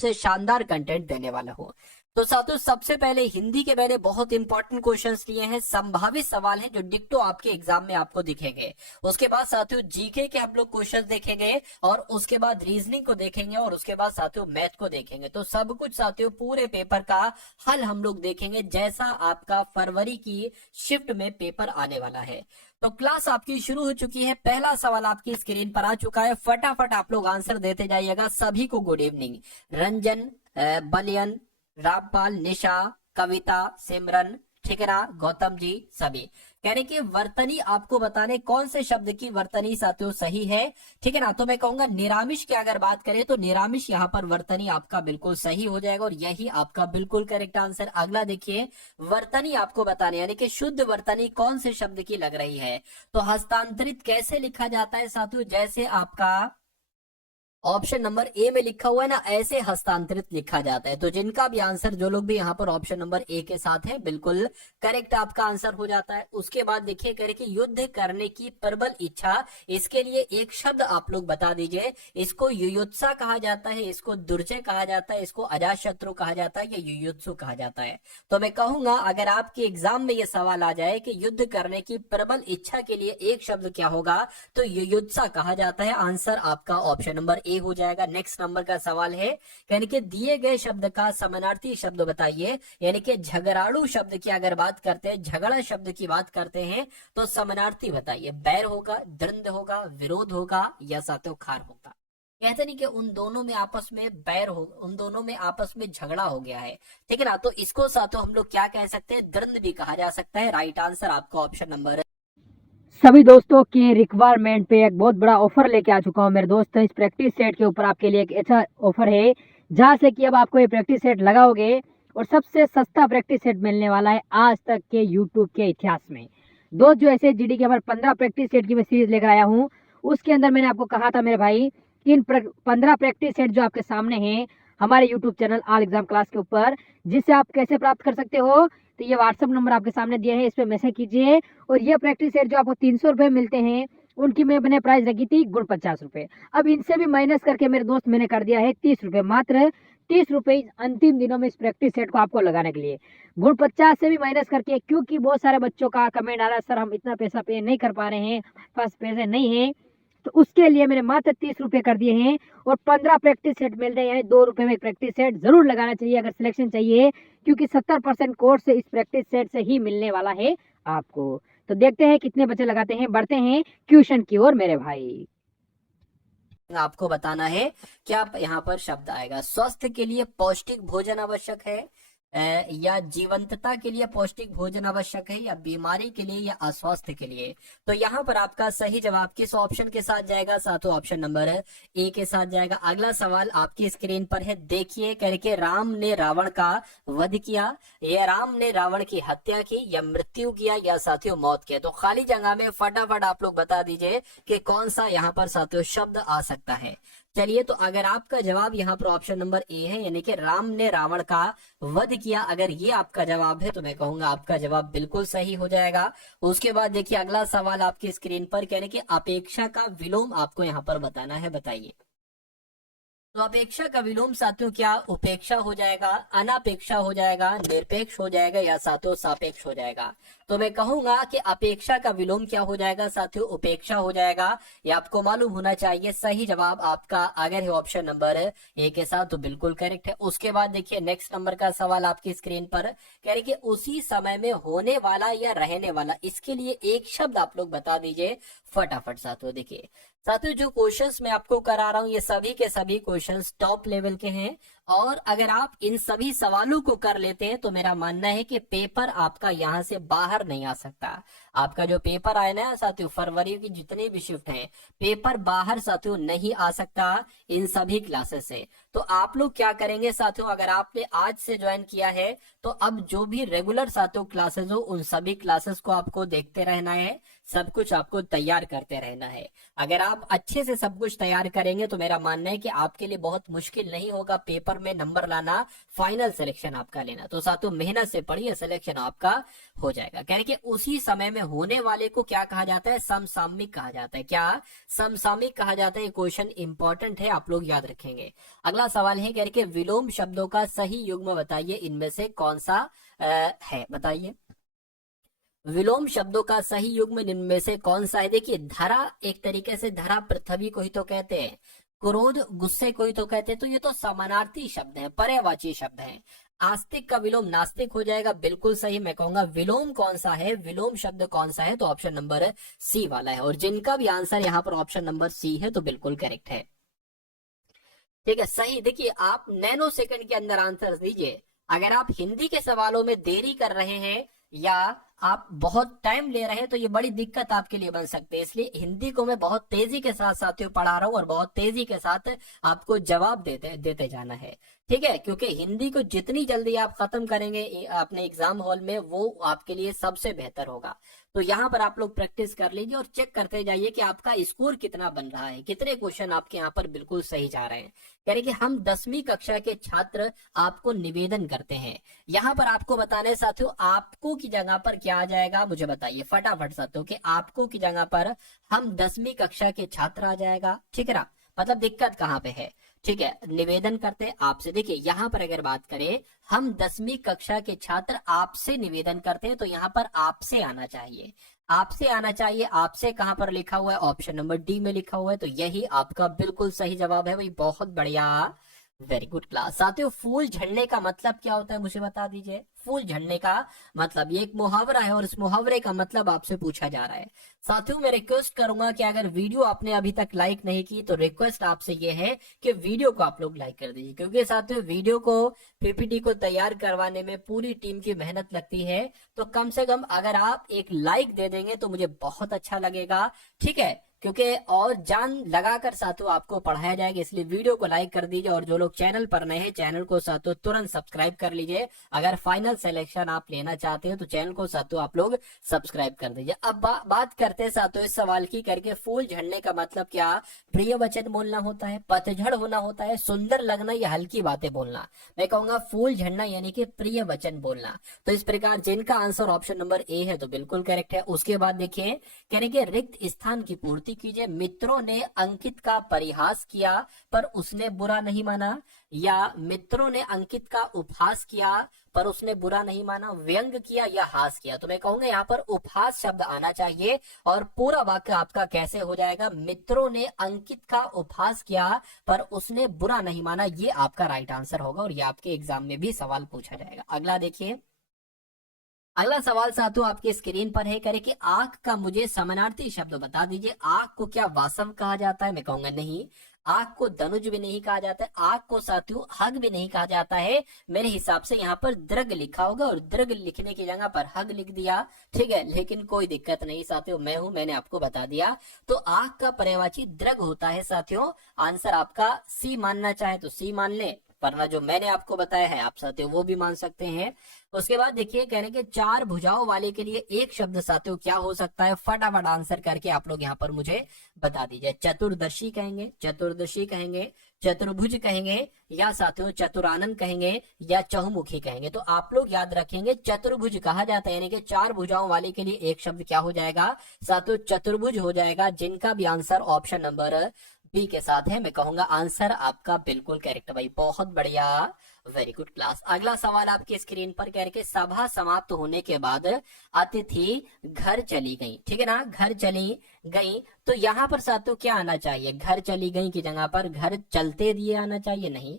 सबसे शानदार कंटेंट देने वाला हूँ। तो साथियों सबसे पहले हिंदी के मैंने बहुत इंपॉर्टेंट क्वेश्चंस लिए हैं, संभावित सवाल हैं जो डिक्टो आपके एग्जाम में आपको दिखेंगे। उसके बाद साथियों जीके के हम लोग क्वेश्चंस देखेंगे और उसके बाद रीजनिंग को देखेंगे और उसके बाद साथियों मैथ को देखेंगे। तो सब कुछ साथियों पूरे पेपर का हल हम लोग देखेंगे जैसा आपका फरवरी की शिफ्ट में पेपर आने वाला है। तो क्लास आपकी शुरू हो चुकी है। पहला सवाल आपकी स्क्रीन पर आ चुका है, फटाफट आप लोग आंसर देते जाइएगा। सभी को गुड इवनिंग। रंजन, बलियन, रामपाल, निशा, कविता, सिमरन, ठिकरा, गौतम जी, सभी यानी कि वर्तनी आपको बताने कौन से शब्द की वर्तनी साथियों सही है, ठीक है ना। तो मैं कहूंगा निरामिष की अगर बात करें तो निरामिष यहाँ पर वर्तनी आपका बिल्कुल सही हो जाएगा और यही आपका बिल्कुल करेक्ट आंसर। अगला देखिए, वर्तनी आपको बताने यानी कि शुद्ध वर्तनी कौन से शब्द की लग रही है। तो हस्तांतरित कैसे लिखा जाता है साथियों, जैसे आपका ऑप्शन नंबर ए में लिखा हुआ है ना, ऐसे हस्तांतरित लिखा जाता है। तो जिनका भी आंसर, जो लोग भी यहाँ पर ऑप्शन नंबर ए के साथ है, बिल्कुल करेक्ट आपका आंसर हो जाता है। उसके बाद देखिए कह रहे कि युद्ध करने की प्रबल इच्छा, इसके लिए एक शब्द आप लोग बता दीजिए। इसको युयुत्सा कहा जाता है, इसको दुर्जय कहा जाता है, इसको अजातशत्रु कहा जाता है या युयुत्सु कहा जाता है। तो मैं कहूंगा अगर आपके एग्जाम में यह सवाल आ जाए कि युद्ध करने की प्रबल इच्छा के लिए एक शब्द क्या होगा, तो युयुत्सा कहा जाता है। आंसर आपका ऑप्शन नंबर ए हो जाएगा। नेक्स्ट नंबर का सवाल है, यानी कि दिए गए शब्द का समानार्थी शब्द बताइए। यानी कि झगड़ालू शब्द की अगर बात करते हैं, झगड़ा शब्द की बात करते हैं, तो समानार्थी बताइए। बैर होगा, द्वंद होगा, विरोध होगा या साथों खार होगा। कहते नहीं कि उन दोनों में आपस में बैर हो, उन दोनों में आपस में झगड़ा हो गया है, ठीक है ना। तो इसको साथों हम लोग क्या कह सकते हैं, द्वंद भी कहा जा सकता है। राइट आंसर आपका ऑप्शन नंबर। सभी दोस्तों की रिक्वायरमेंट पे एक बहुत बड़ा ऑफर लेके आ चुका हूँ मेरे दोस्त। इस प्रैक्टिस सेट के ऊपर आपके लिए एक ऐसा ऑफर है जहाँ से कि अब आपको ये प्रैक्टिस सेट लगाओगे और सबसे सस्ता प्रैक्टिस सेट मिलने वाला है आज तक के यूट्यूब के इतिहास में। दोस्त जो ऐसे जीडी के हमारे 15 प्रैक्टिस सेट की मैं सीरीज लेकर आया हूँ, उसके अंदर मैंने आपको कहा था मेरे भाई कि इन 15 प्रैक्टिस सेट जो आपके सामने हैं हमारे YouTube channel all exam class के ऊपर, जिससे आप कैसे प्राप्त कर सकते हो। तो ये व्हाट्सअप नंबर आपके सामने दिया है, इस पर मैसेज कीजिए। और ये प्रैक्टिस सेट जो आपको 300 रुपए मिलते हैं, उनकी मैंने प्राइस रखी थी गुण 50 रुपए। अब इनसे भी माइनस करके मेरे दोस्त मैंने कर दिया है 30 रुपए, मात्र 30 रुपए अंतिम दिनों में इस प्रैक्टिस सेट को आपको लगाने के लिए। गुण 50 से भी माइनस करके, क्योंकि बहुत सारे बच्चों का कमेंट आ रहा है सर हम इतना पैसा पे नहीं कर पा रहे हैं, पास पैसे नहीं है, तो उसके लिए मैंने मात्र 30 रुपए कर दिए हैं। और 15 प्रैक्टिस सेट मिल रहे हैं, यानी 2 रुपए में एक प्रैक्टिस सेट जरूर लगाना चाहिए अगर सिलेक्शन चाहिए, क्योंकि 70% कोर्स इस प्रैक्टिस सेट से ही मिलने वाला है आपको। तो देखते हैं कितने बच्चे लगाते हैं, बढ़ते हैं क्वेश्चन की ओर मेरे भाई। आपको बताना है क्या यहाँ पर शब्द आएगा। स्वस्थ के लिए पौष्टिक भोजन आवश्यक है, या जीवंतता के लिए पौष्टिक भोजन आवश्यक है, या बीमारी के लिए, या अस्वस्थ के लिए। तो यहाँ पर आपका सही जवाब किस ऑप्शन के साथ जाएगा साथों, ऑप्शन नंबर ए के साथ जाएगा। अगला सवाल आपकी स्क्रीन पर है, देखिए करके राम ने रावण का वध किया, या राम ने रावण की हत्या की, या मृत्यु किया, या साथियों मौत किया। तो खाली जगह में फटाफट आप लोग बता दीजिए कि कौन सा यहाँ पर साथियों शब्द आ सकता है। चलिए, तो अगर आपका जवाब यहाँ पर ऑप्शन नंबर ए है, यानी कि राम ने रावण का वध किया, अगर ये आपका जवाब है तो मैं कहूंगा आपका जवाब बिल्कुल सही हो जाएगा। उसके बाद देखिए अगला सवाल आपकी स्क्रीन पर, यानी कि अपेक्षा का विलोम आपको यहाँ पर बताना है, बताइए। तो अपेक्षा का विलोम साथियों क्या उपेक्षा हो जाएगा, अनापेक्षा हो जाएगा, निरपेक्ष हो जाएगा, या साथियों सापेक्ष हो जाएगा। तो मैं कहूंगा कि अपेक्षा का विलोम क्या हो जाएगा साथियों, उपेक्षा हो जाएगा। ये आपको मालूम होना चाहिए। सही जवाब आपका अगर है ऑप्शन नंबर ए के साथ तो बिल्कुल करेक्ट है। उसके बाद देखिए नेक्स्ट नंबर का सवाल आपकी स्क्रीन पर कह रहे कि उसी समय में होने वाला या रहने वाला, इसके लिए एक शब्द आप लोग बता दीजिए फटाफट साथियों। देखिए साथियों जो क्वेश्चंस मैं आपको करा रहा हूं ये सभी के सभी क्वेश्चंस टॉप लेवल के हैं, और अगर आप इन सभी सवालों को कर लेते हैं तो मेरा मानना है कि पेपर आपका यहां से बाहर नहीं आ सकता। आपका जो पेपर आए ना साथियों, फरवरी की जितनी भी शिफ्ट है, पेपर बाहर साथियों नहीं आ सकता इन सभी क्लासेस से। तो आप लोग क्या करेंगे साथियों, अगर आपने आज से ज्वाइन किया है तो अब जो भी रेगुलर साथियों क्लासेस हो उन सभी क्लासेस को आपको देखते रहना है, सब कुछ आपको तैयार करते रहना है। अगर आप अच्छे से सब कुछ तैयार करेंगे तो मेरा मानना है कि आपके लिए बहुत मुश्किल नहीं होगा पेपर में नंबर लाना, फाइनल सिलेक्शन आपका लेना। तो साथियों मेहनत से पढ़िए, सिलेक्शन आपका हो जाएगा। कहने के उसी समय में होने वाले को क्या कहा जाता है, समसामयिक कहा जाता है। क्या समसामयिक कहा जाता है। ये क्वेश्चन इंपॉर्टेंट है, आप लोग याद रखेंगे। अगला सवाल है, कह रहे कि विलोम शब्दों का सही युग्म बताइए, इनमें से कौन सा है, बताइए। विलोम शब्दों का सही युग्म इनमें से कौन सा है। देखिए धरा, एक तरीके से धरा पृथ्वी को ही तो कहते हैं, क्रोध गुस्से को ही तो कहते हैं। तो ये तो समानार्थी शब्द है, पर्यायवाची शब्द है। आस्तिक का विलोम नास्तिक हो जाएगा, बिल्कुल सही। मैं कहूंगा विलोम कौन सा है, विलोम शब्द कौन सा है, तो ऑप्शन नंबर सी वाला है। और जिनका भी आंसर यहाँ पर ऑप्शन नंबर सी है तो बिल्कुल करेक्ट है। ठीक है, सही। देखिए आप नैनो सेकंड के अंदर आंसर दीजिए। अगर आप हिंदी के सवालों में देरी कर रहे हैं या आप बहुत टाइम ले रहे हैं तो ये बड़ी दिक्कत आपके लिए बन सकती है। इसलिए हिंदी को मैं बहुत तेजी के साथ साथियों पढ़ा रहा हूँ और बहुत तेजी के साथ आपको जवाब देते जाना है। ठीक है, क्योंकि हिंदी को जितनी जल्दी आप खत्म करेंगे अपने एग्जाम हॉल में, वो आपके लिए सबसे बेहतर होगा। तो यहाँ पर आप लोग प्रैक्टिस कर लीजिए और चेक करते जाइए कि आपका स्कोर कितना बन रहा है, कितने क्वेश्चन आपके यहाँ पर बिल्कुल सही जा रहे हैं। कह रहे कि हम 10वीं कक्षा के छात्र आपको निवेदन करते हैं। यहाँ पर आपको बताने साथियों, आपको की जगह पर क्या आ जाएगा मुझे बताइए फटाफट साथियों, कि आपको की जगह पर हम 10वीं कक्षा के छात्र आ जाएगा। ठीक है ना, मतलब दिक्कत कहाँ पे है। ठीक है, निवेदन करते हैं आपसे। देखिए यहाँ पर अगर बात करें, हम 10वीं कक्षा के छात्र आपसे निवेदन करते हैं, तो यहाँ पर आपसे आना चाहिए, आपसे आना चाहिए। आपसे कहां पर लिखा हुआ है, ऑप्शन नंबर डी में लिखा हुआ है। तो यही आपका बिल्कुल सही जवाब है भाई, बहुत बढ़िया, वेरी गुड क्लास। साथियों फूल झड़ने का मतलब क्या होता है मुझे बता दीजिए। फूल झड़ने का मतलब, ये एक मुहावरा है और इस मुहावरे का मतलब आपसे पूछा जा रहा है। साथियों मैं रिक्वेस्ट करूंगा कि अगर वीडियो आपने अभी तक लाइक नहीं की तो रिक्वेस्ट आपसे ये है कि वीडियो को आप लोग लाइक कर दीजिए, क्योंकि साथियों वीडियो को पीपीटी को तैयार करवाने में पूरी टीम की मेहनत लगती है। तो कम से कम अगर आप एक लाइक दे देंगे तो मुझे बहुत अच्छा लगेगा। ठीक है, क्योंकि और जान लगाकर साथियों आपको पढ़ाया जाएगा, इसलिए वीडियो को लाइक कर दीजिए। और जो लोग चैनल पर नए हैं, चैनल को साथियों तुरंत सब्सक्राइब कर लीजिए। अगर फाइनल सिलेक्शन आप लेना चाहते हो तो चैनल को साथियों आप लोग सब्सक्राइब कर दीजिए। अब बात करते हैं साथियों इस सवाल की, करके फूल झड़ने का मतलब क्या, प्रिय वचन बोलना होता है, पतझड़ होना होता है, सुंदर लगना या हल्की बातें बोलना। मैं कहूंगा फूल झड़ना यानी कि प्रिय वचन बोलना। तो इस प्रकार जिनका आंसर ऑप्शन नंबर ए है तो बिल्कुल करेक्ट है। उसके बाद देखिए कहने के रिक्त स्थान की पूर्ति कीजिए। मित्रों ने अंकित का परिहास किया पर उसने बुरा नहीं माना, या मित्रों ने अंकित का उपहास किया पर उसने बुरा नहीं माना, व्यंग किया या हास किया। तो मैं कहूंगा यहाँ पर उपहास शब्द आना चाहिए और पूरा वाक्य आपका कैसे हो जाएगा, मित्रों ने अंकित का उपहास किया पर उसने बुरा नहीं माना। ये आपका राइट आंसर होगा और ये आपके एग्जाम में भी सवाल पूछा जाएगा। अगला देखिए, अगला सवाल साथियों आपके स्क्रीन पर है, करे कि आंख का मुझे समानार्थी शब्द बता दीजिए। आंख को क्या वासव कहा जाता है, मैं कहूंगा नहीं। आंख को धनुज भी नहीं कहा जाता है, आंख को साथियों हग भी नहीं कहा जाता है। मेरे हिसाब से यहाँ पर दृग लिखा होगा और दृग लिखने की जगह पर हग लिख दिया। ठीक है, लेकिन कोई दिक्कत नहीं साथियों, मैं हूं, मैंने आपको बता दिया। तो आंख का पर्यायवाची दृग होता है साथियों। आंसर आपका सी मानना चाहे तो सी मान ले, वरना जो मैंने आपको बताया है आप साथियों वो भी मान सकते हैं। उसके बाद देखिए कहने के चार भुजाओं वाले के लिए एक शब्द साथियों क्या हो सकता है, फटाफट आंसर करके आप लोग यहाँ पर मुझे बता दीजिए। चतुर्दशी कहेंगे, चतुर्दशी कहेंगे, चतुर्भुज कहेंगे, या साथियों चतुरानन कहेंगे, या चहुमुखी कहेंगे। तो आप लोग याद रखेंगे चतुर्भुज कहा जाता है, यानी कि चार भुजाओं वाले के लिए एक शब्द क्या हो जाएगा साथियों, चतुर्भुज हो जाएगा। जिनका भी आंसर ऑप्शन नंबर बी के साथ है, मैं कहूंगा आंसर आपका बिल्कुल करेक्ट भाई, बहुत बढ़िया, वेरी गुड क्लास। अगला सवाल आपकी स्क्रीन पर कह रहे सभा समाप्त होने के बाद अतिथि घर चली गई। ठीक है ना, घर चली गई। तो यहाँ पर साथियों क्या आना चाहिए, घर चली गई की जगह पर घर चलते दिए आना चाहिए, नहीं।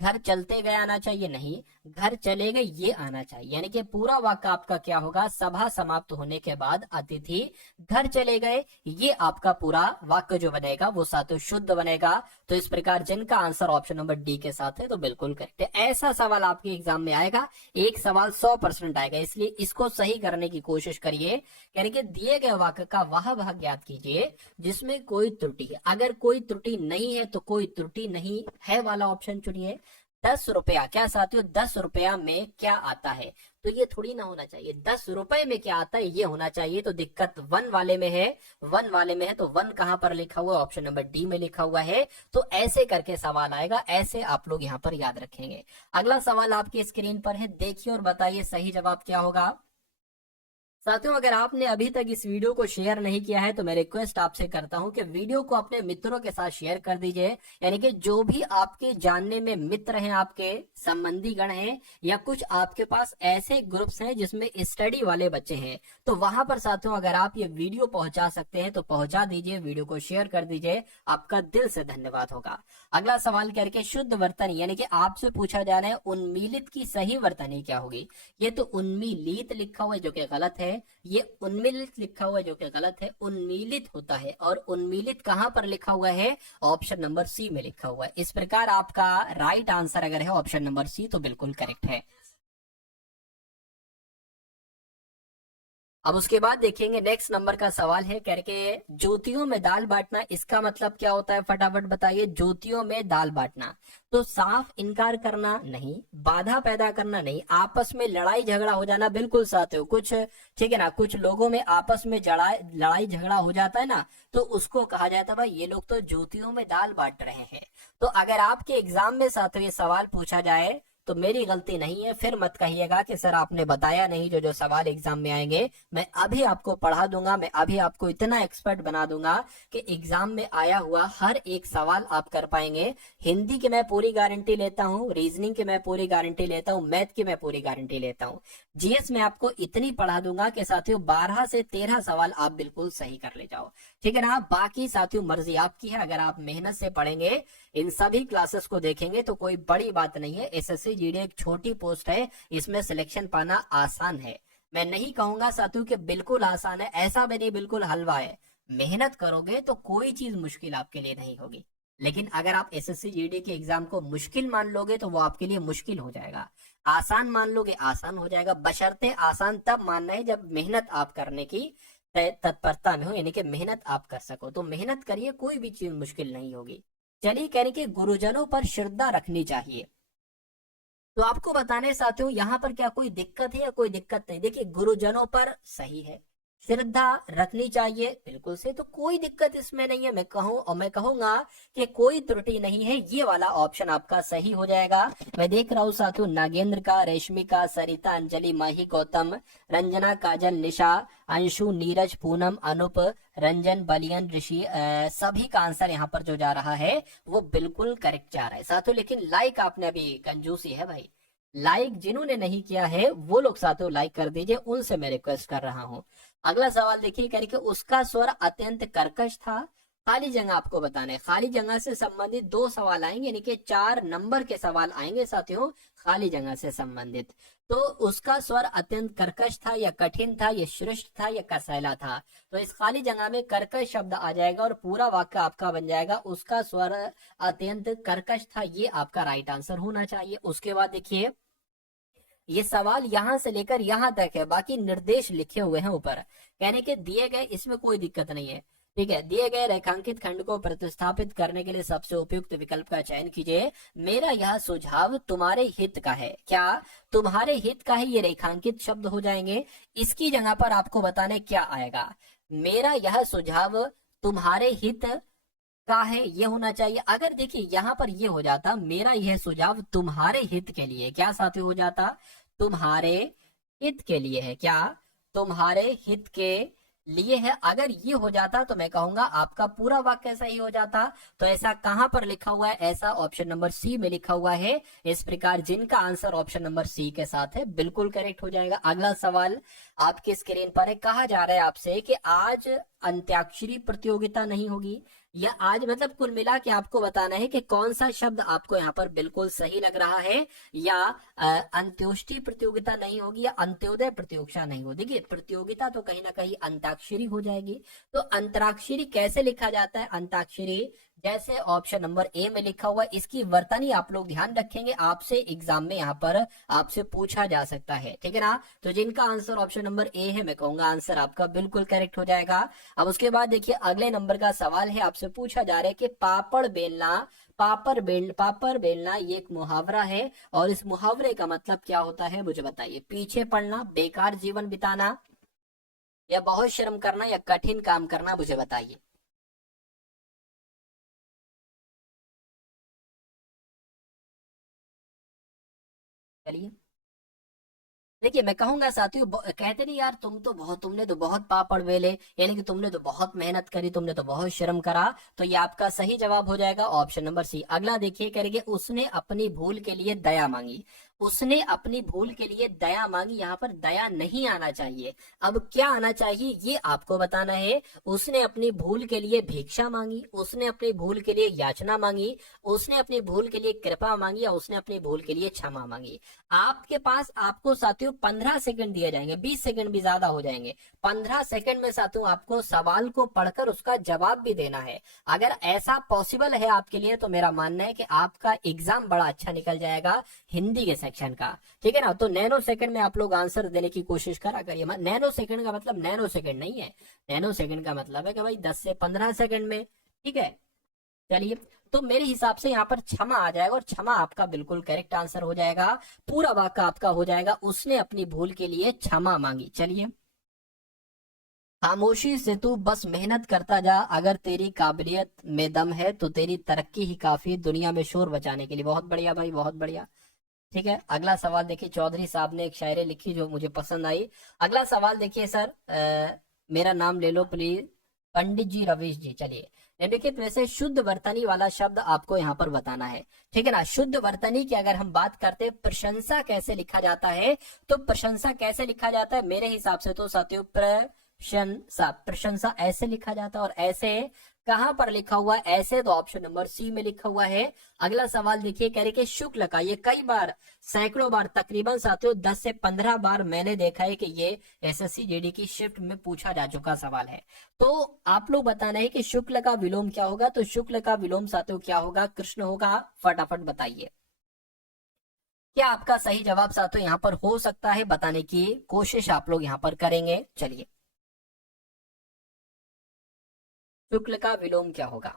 घर चलते गए आना चाहिए, नहीं। घर चले गए ये आना चाहिए। यानी कि पूरा वाक्य आपका क्या होगा, सभा समाप्त होने के बाद अतिथि घर चले गए, ये आपका पूरा वाक्य जो बनेगा वो साथियों शुद्ध बनेगा। तो इस प्रकार जिनका आंसर ऑप्शन नंबर डी के साथ है तो बिल्कुल करेक्ट है। ऐसा सवाल आपके एग्जाम में आएगा, एक सवाल 100% आएगा, इसलिए इसको सही करने की कोशिश करिए। यानी कि दिए गए वाक्य का वह भाग ज्ञात कीजिए जिसमें कोई त्रुटि है। अगर कोई त्रुटि नहीं है तो कोई त्रुटि नहीं है वाला ऑप्शन चुनिए। 10 रुपया, क्या साथियों 10 रुपया में क्या आता है, तो ये थोड़ी ना होना चाहिए। 10 रुपए में क्या आता है ये होना चाहिए। तो दिक्कत 1 वाले में है, 1 वाले में है। तो 1 कहां पर लिखा हुआ है, ऑप्शन नंबर डी में लिखा हुआ है। तो ऐसे करके सवाल आएगा, ऐसे आप लोग यहाँ पर याद रखेंगे। अगला सवाल आपकी स्क्रीन पर है, देखिए और बताइए सही जवाब क्या होगा। साथियों अगर आपने अभी तक इस वीडियो को शेयर नहीं किया है तो मैं रिक्वेस्ट आपसे करता हूं कि वीडियो को अपने मित्रों के साथ शेयर कर दीजिए। यानी कि जो भी आपके जानने में मित्र हैं, आपके संबंधी गण हैं, या कुछ आपके पास ऐसे ग्रुप्स हैं जिसमें स्टडी वाले बच्चे हैं, तो वहां पर साथियों अगर आप ये वीडियो पहुंचा सकते हैं तो पहुंचा दीजिए, वीडियो को शेयर कर दीजिए, आपका दिल से धन्यवाद होगा। अगला सवाल करके शुद्ध वर्तनी, यानी कि आपसे पूछा जा रहा है उन्मीलित की सही वर्तनी क्या होगी। ये तो उन्मीलित लिखा हुआ है जो कि गलत है, ये उन्मीलित लिखा हुआ है जो कि गलत है, उन्मीलित होता है। और उन्मीलित कहां पर लिखा हुआ है, ऑप्शन नंबर सी में लिखा हुआ है। इस प्रकार आपका राइट आंसर अगर है ऑप्शन नंबर सी तो बिल्कुल करेक्ट है। अब उसके बाद देखेंगे नेक्स्ट नंबर का सवाल है करके ज्योतियों में दाल बांटना, इसका मतलब क्या होता है फटाफट बताइए। ज्योतियों में दाल बांटना तो साफ इनकार करना नहीं, बाधा पैदा करना नहीं, आपस में लड़ाई झगड़ा हो जाना, बिल्कुल साथियों कुछ ठीक है ना, कुछ लोगों में आपस में लड़ाई झगड़ा हो जाता है ना, तो उसको कहा जाता है भाई ये लोग तो ज्योतियों में दाल बांट रहे हैं। तो अगर आपके एग्जाम में साथियों ये सवाल पूछा जाए तो मेरी गलती नहीं है, फिर मत कहिएगा कि सर आपने बताया नहीं। जो जो सवाल एग्जाम में आएंगे मैं अभी आपको पढ़ा दूंगा, मैं अभी आपको इतना एक्सपर्ट बना दूंगा कि एग्जाम में आया हुआ हर एक सवाल आप कर पाएंगे। हिंदी की मैं पूरी गारंटी लेता हूँ, रीजनिंग की मैं पूरी गारंटी लेता हूँ, मैथ की मैं पूरी गारंटी लेता हूँ। जीएस में आपको इतनी पढ़ा दूंगा कि साथियों 12 से 13 सवाल आप बिल्कुल सही कर ले जाओ, ठीक है ना। बाकी साथियों मर्जी आपकी है, अगर आप मेहनत से पढ़ेंगे, इन सभी क्लासेस को देखेंगे तो कोई बड़ी बात नहीं है। एसएससी जीडी एक छोटी पोस्ट है, इसमें सिलेक्शन पाना आसान है। मैं नहीं कहूंगा साथियों कि बिल्कुल आसान है, ऐसा भी नहीं बिल्कुल हलवा है। मेहनत करोगे तो कोई चीज मुश्किल आपके लिए नहीं होगी। लेकिन अगर आप एसएससी जीडी के एग्जाम को मुश्किल मान लोगे तो वो आपके लिए मुश्किल हो जाएगा, आसान मान लोगे आसान हो जाएगा। बशर्ते आसान तब मानना है जब मेहनत आप करने की तत्परता में हो, यानी कि मेहनत आप कर सको। तो मेहनत करिए, कोई भी चीज मुश्किल नहीं होगी। चलिए कह रहे कि गुरुजनों पर श्रद्धा रखनी चाहिए, तो आपको बताने साथियों यहाँ पर क्या कोई दिक्कत है या कोई दिक्कत नहीं। देखिए गुरुजनों पर सही है, श्रद्धा रखनी चाहिए बिल्कुल से, तो कोई दिक्कत इसमें नहीं है। मैं कहूँ और मैं कहूंगा कि कोई त्रुटि नहीं है, ये वाला ऑप्शन आपका सही हो जाएगा। मैं देख रहा हूँ साथियों नागेंद्र का, रेशमिका, सरिता, अंजलि, माही, गौतम, रंजना, काजल, निशा, अंशु, नीरज, पूनम, अनूप, रंजन, बलियन, ऋषि, सभी का आंसर यहाँ पर जो जा रहा है वो बिल्कुल करेक्ट जा रहा है साथियों। लेकिन लाइक आपने अभी कंजूसी है भाई, लाइक जिन्होंने नहीं किया है वो लोग साथियों लाइक कर दीजिए, उनसे मैं रिक्वेस्ट कर रहा हूँ। अगला सवाल देखिए करके उसका स्वर अत्यंत कर्कश था, खाली जगह आपको बताना है। खाली जगह से संबंधित 2 सवाल आएंगे, यानी कि 4 नंबर के सवाल आएंगे साथियों खाली जगह से संबंधित। तो उसका स्वर अत्यंत कर्कश था या कठिन था या श्रेष्ठ था या कसैला था, तो इस खाली जगह में कर्कश शब्द आ जाएगा और पूरा वाक्य आपका बन जाएगा उसका स्वर अत्यंत कर्कश था, ये आपका राइट आंसर होना चाहिए। उसके बाद देखिए ये सवाल यहां से लेकर यहां तक है, बाकी निर्देश लिखे हुए हैं ऊपर, कहने के दिए गए, इसमें कोई दिक्कत नहीं है, ठीक है। दिए गए रेखांकित खंड को प्रतिस्थापित करने के लिए सबसे उपयुक्त विकल्प का चयन कीजिए। मेरा यह सुझाव तुम्हारे हित का है, क्या तुम्हारे हित का है, ये रेखांकित शब्द हो जाएंगे। इसकी जगह पर आपको बताने क्या आएगा, मेरा यह सुझाव तुम्हारे हित का है, ये होना चाहिए। अगर देखिए यहाँ पर ये हो जाता मेरा यह सुझाव तुम्हारे हित के लिए, क्या साथी हो जाता, तुम्हारे हित के लिए है, क्या तुम्हारे हित के लिए है। अगर ये हो जाता तो मैं कहूंगा आपका पूरा वाक्य सही हो जाता। तो ऐसा कहां पर लिखा हुआ है, ऐसा ऑप्शन नंबर सी में लिखा हुआ है। इस प्रकार जिनका आंसर ऑप्शन नंबर सी के साथ है बिल्कुल करेक्ट हो जाएगा। अगला सवाल आपकी स्क्रीन पर है, कहा जा रहा है आपसे कि आज अंत्याक्षरी प्रतियोगिता नहीं होगी, या आज मतलब कुल मिला के आपको बताना है कि कौन सा शब्द आपको यहाँ पर बिल्कुल सही लग रहा है, या अंत्योष्टि प्रतियोगिता नहीं होगी या अंत्योदय प्रतियोगिता नहीं होगी। देखिए प्रतियोगिता तो कहीं ना कहीं अंताक्षरी हो जाएगी, तो अंतराक्षरी कैसे लिखा जाता है, अंताक्षरी जैसे ऑप्शन नंबर ए में लिखा हुआ, इसकी वर्तनी आप लोग ध्यान रखेंगे, आपसे एग्जाम में यहाँ पर आपसे पूछा जा सकता है, ठीक है ना। तो जिनका आंसर ऑप्शन नंबर ए है, मैं कहूंगा आंसर आपका बिल्कुल करेक्ट हो जाएगा। अब उसके बाद देखिए अगले नंबर का सवाल है, आपसे पूछा जा रहा है कि पापड़ बेलना ये एक मुहावरा है, और इस मुहावरे का मतलब क्या होता है मुझे बताइए। पीछे पड़ना, बेकार जीवन बिताना, या बहुत शर्म करना, या कठिन काम करना, मुझे बताइए। चलिए देखिए, मैं कहूंगा साथियों, कहते नहीं यार तुमने तो बहुत पापड़ बेले, यानी कि तुमने तो बहुत मेहनत करी, तुमने तो बहुत श्रम करा। तो ये आपका सही जवाब हो जाएगा ऑप्शन नंबर सी। अगला देखिए, करेंगे उसने अपनी भूल के लिए दया मांगी। उसने अपनी भूल के लिए दया मांगी, यहाँ पर दया नहीं आना चाहिए। अब क्या आना चाहिए ये आपको बताना है। उसने अपनी भूल के लिए भिक्षा मांगी, उसने अपनी भूल के लिए याचना मांगी, उसने अपनी भूल के लिए कृपा मांगी, या उसने अपनी भूल के लिए क्षमा मांगी। आपके पास आपको साथियों 15 सेकंड दिए जाएंगे, 20 सेकंड भी ज्यादा हो जाएंगे। 15 सेकंड में साथियों आपको सवाल को पढ़कर उसका जवाब भी देना है। अगर ऐसा पॉसिबल है आपके लिए, तो मेरा मानना है कि आपका एग्जाम बड़ा अच्छा निकल जाएगा हिंदी के सेक्शन का, ठीक है ना। तो नैनो सेकंड में आप लोग आंसर देने की कोशिश करा करिए। नैनो सेकंड का मतलब नैनो सेकंड नहीं है, नैनो सेकंड का मतलब है कि भाई 10 से 15 सेकंड में, ठीक है। चलिए, तो मेरे हिसाब से यहाँ पर क्षमा आ जाएगा, और क्षमा आपका बिल्कुल करेक्ट आंसर हो जाएगा। पूरा वाक्य आपका हो जाएगा, उसने अपनी भूल के लिए क्षमा मांगी। चलिए, खामोशी से तू बस मेहनत करता जा, अगर तेरी काबिलियत में दम है तो तेरी तरक्की ही काफी दुनिया में शोर बचाने के लिए। बहुत बढ़िया भाई, बहुत बढ़िया। ठीक है, अगला सवाल देखिए, चौधरी साहब ने एक शायरी लिखी जो मुझे पसंद आई। अगला सवाल देखिए सर, मेरा नाम ले लो प्लीज, पंडित जी रवीश जी। चलिए, निम्नलिखित में से शुद्ध वर्तनी वाला शब्द आपको यहाँ पर बताना है, ठीक है ना। शुद्ध वर्तनी की अगर हम बात करते हैं, प्रशंसा कैसे लिखा जाता है, तो प्रशंसा कैसे लिखा जाता है मेरे हिसाब से तो साथियों, प्रशंसा, प्रशंसा ऐसे लिखा जाता है। और ऐसे कहां पर लिखा हुआ है, ऐसे तो ऑप्शन नंबर सी में लिखा हुआ है। अगला सवाल देखिए, कह रहे कि शुक्ल का, ये कई बार, सैकड़ों बार, तकरीबन साथियों 10 से 15 बार मैंने देखा है कि ये एसएससी जीडी की शिफ्ट में पूछा जा चुका सवाल है। तो आप लोग बताना है कि शुक्ल का विलोम क्या होगा। तो शुक्ल का विलोम साथियों क्या होगा, कृष्ण होगा। फटाफट बताइए, क्या आपका सही जवाब साथियों यहाँ पर हो सकता है, बताने की कोशिश आप लोग यहाँ पर करेंगे। चलिए, शुक्ल का विलोम क्या होगा।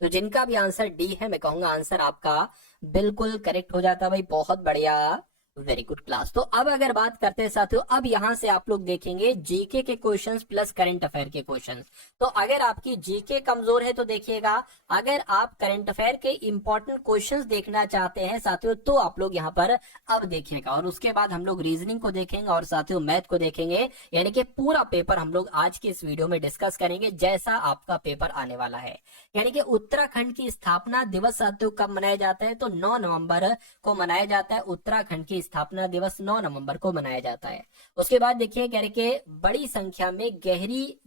तो जिनका भी आंसर डी है, मैं कहूंगा आंसर आपका बिल्कुल करेक्ट हो जाता है भाई, बहुत बढ़िया, वेरी गुड क्लास। तो अब अगर बात करते हैं साथियों, अब यहां से आप लोग देखेंगे जीके के क्वेश्चंस प्लस करंट अफेयर के क्वेश्चंस। तो अगर आपकी जीके कमजोर है तो देखिएगा, अगर आप करंट अफेयर के इंपॉर्टेंट क्वेश्चंस देखना चाहते हैं साथियों, तो आप लोग यहाँ पर अब देखिएगा। और उसके बाद हम लोग रीजनिंग को देखेंगे और साथियों मैथ को देखेंगे, यानी कि पूरा पेपर हम लोग आज की इस वीडियो में डिस्कस करेंगे, जैसा आपका पेपर आने वाला है। यानी कि उत्तराखंड की स्थापना दिवस साथियों कब मनाया जाता है, तो 9 नवंबर को मनाया जाता है। उत्तराखंड की स्थापना दिवस 9 नवंबर को मनाया जाता है। उसके बाद देखिए, कह रहे कि बड़ी संख्या में गहरी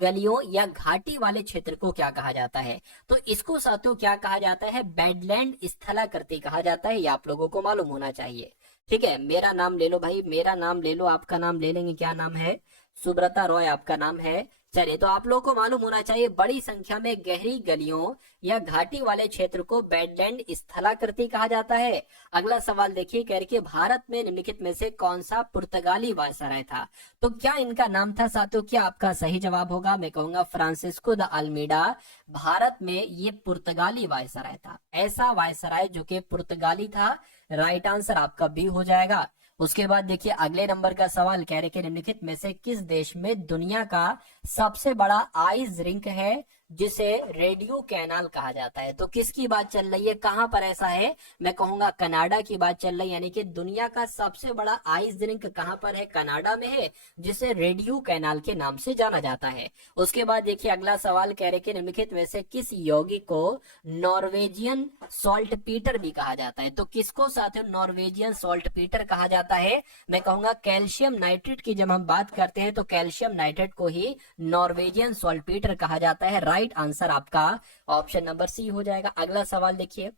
गलियों या घाटी वाले क्षेत्र को क्या कहा जाता है, तो इसको साथियों क्या कहा जाता है, बेडलैंड स्थलाकृति कहा जाता है। ये आप लोगों को मालूम होना चाहिए, ठीक है। मेरा नाम ले लो भाई, मेरा नाम ले लो, आपका नाम ले लेंगे, क्या नाम है, सुब्रता रॉय आपका नाम है। चलिए, तो आप लोगों को मालूम होना चाहिए, बड़ी संख्या में गहरी गलियों या घाटी वाले क्षेत्र को बेडलैंड स्थलाकृति कहा जाता है। अगला सवाल देखिए, कह रहे कि भारत में निम्नलिखित में से कौन सा पुर्तगाली वायसराय था, तो क्या इनका नाम था साथियों। क्या आपका सही जवाब होगा, मैं कहूंगा फ्रांसिस्को द अल्मीडा। भारत में ये पुर्तगाली वायसराय था, ऐसा वायसराय जो कि पुर्तगाली था। राइट आंसर आपका बी हो जाएगा। उसके बाद देखिए, अगले नंबर का सवाल कह रहे कि निम्नलिखित में से किस देश में दुनिया का सबसे बड़ा आइस रिंक है जिसे रेडियो कैनाल कहा जाता है। तो किसकी बात चल रही है, कहां पर ऐसा है, मैं कहूंगा कनाडा की बात चल रही है। यानी कि दुनिया का सबसे बड़ा आइस रिंक कहां पर है, कनाडा में है, जिसे रेडियो कैनाल के नाम से जाना जाता है। उसके बाद देखिए, अगला सवाल कह रहे कि निम्नलिखित में से किस यौगिक को नॉर्वेजियन सॉल्ट पीटर भी कहा जाता है। तो किसको साथियों नॉर्वेजियन सॉल्ट पीटर कहा जाता है, मैं कहूंगा कैल्शियम नाइट्रेट की जब हम बात करते हैं तो कैल्शियम नाइट्रेट को ही नॉर्वेजियन सॉल्ट पीटर कहा जाता है। राइट आंसर आपका ऑप्शन नंबर सी हो जाएगा। अगला सवाल देखिए,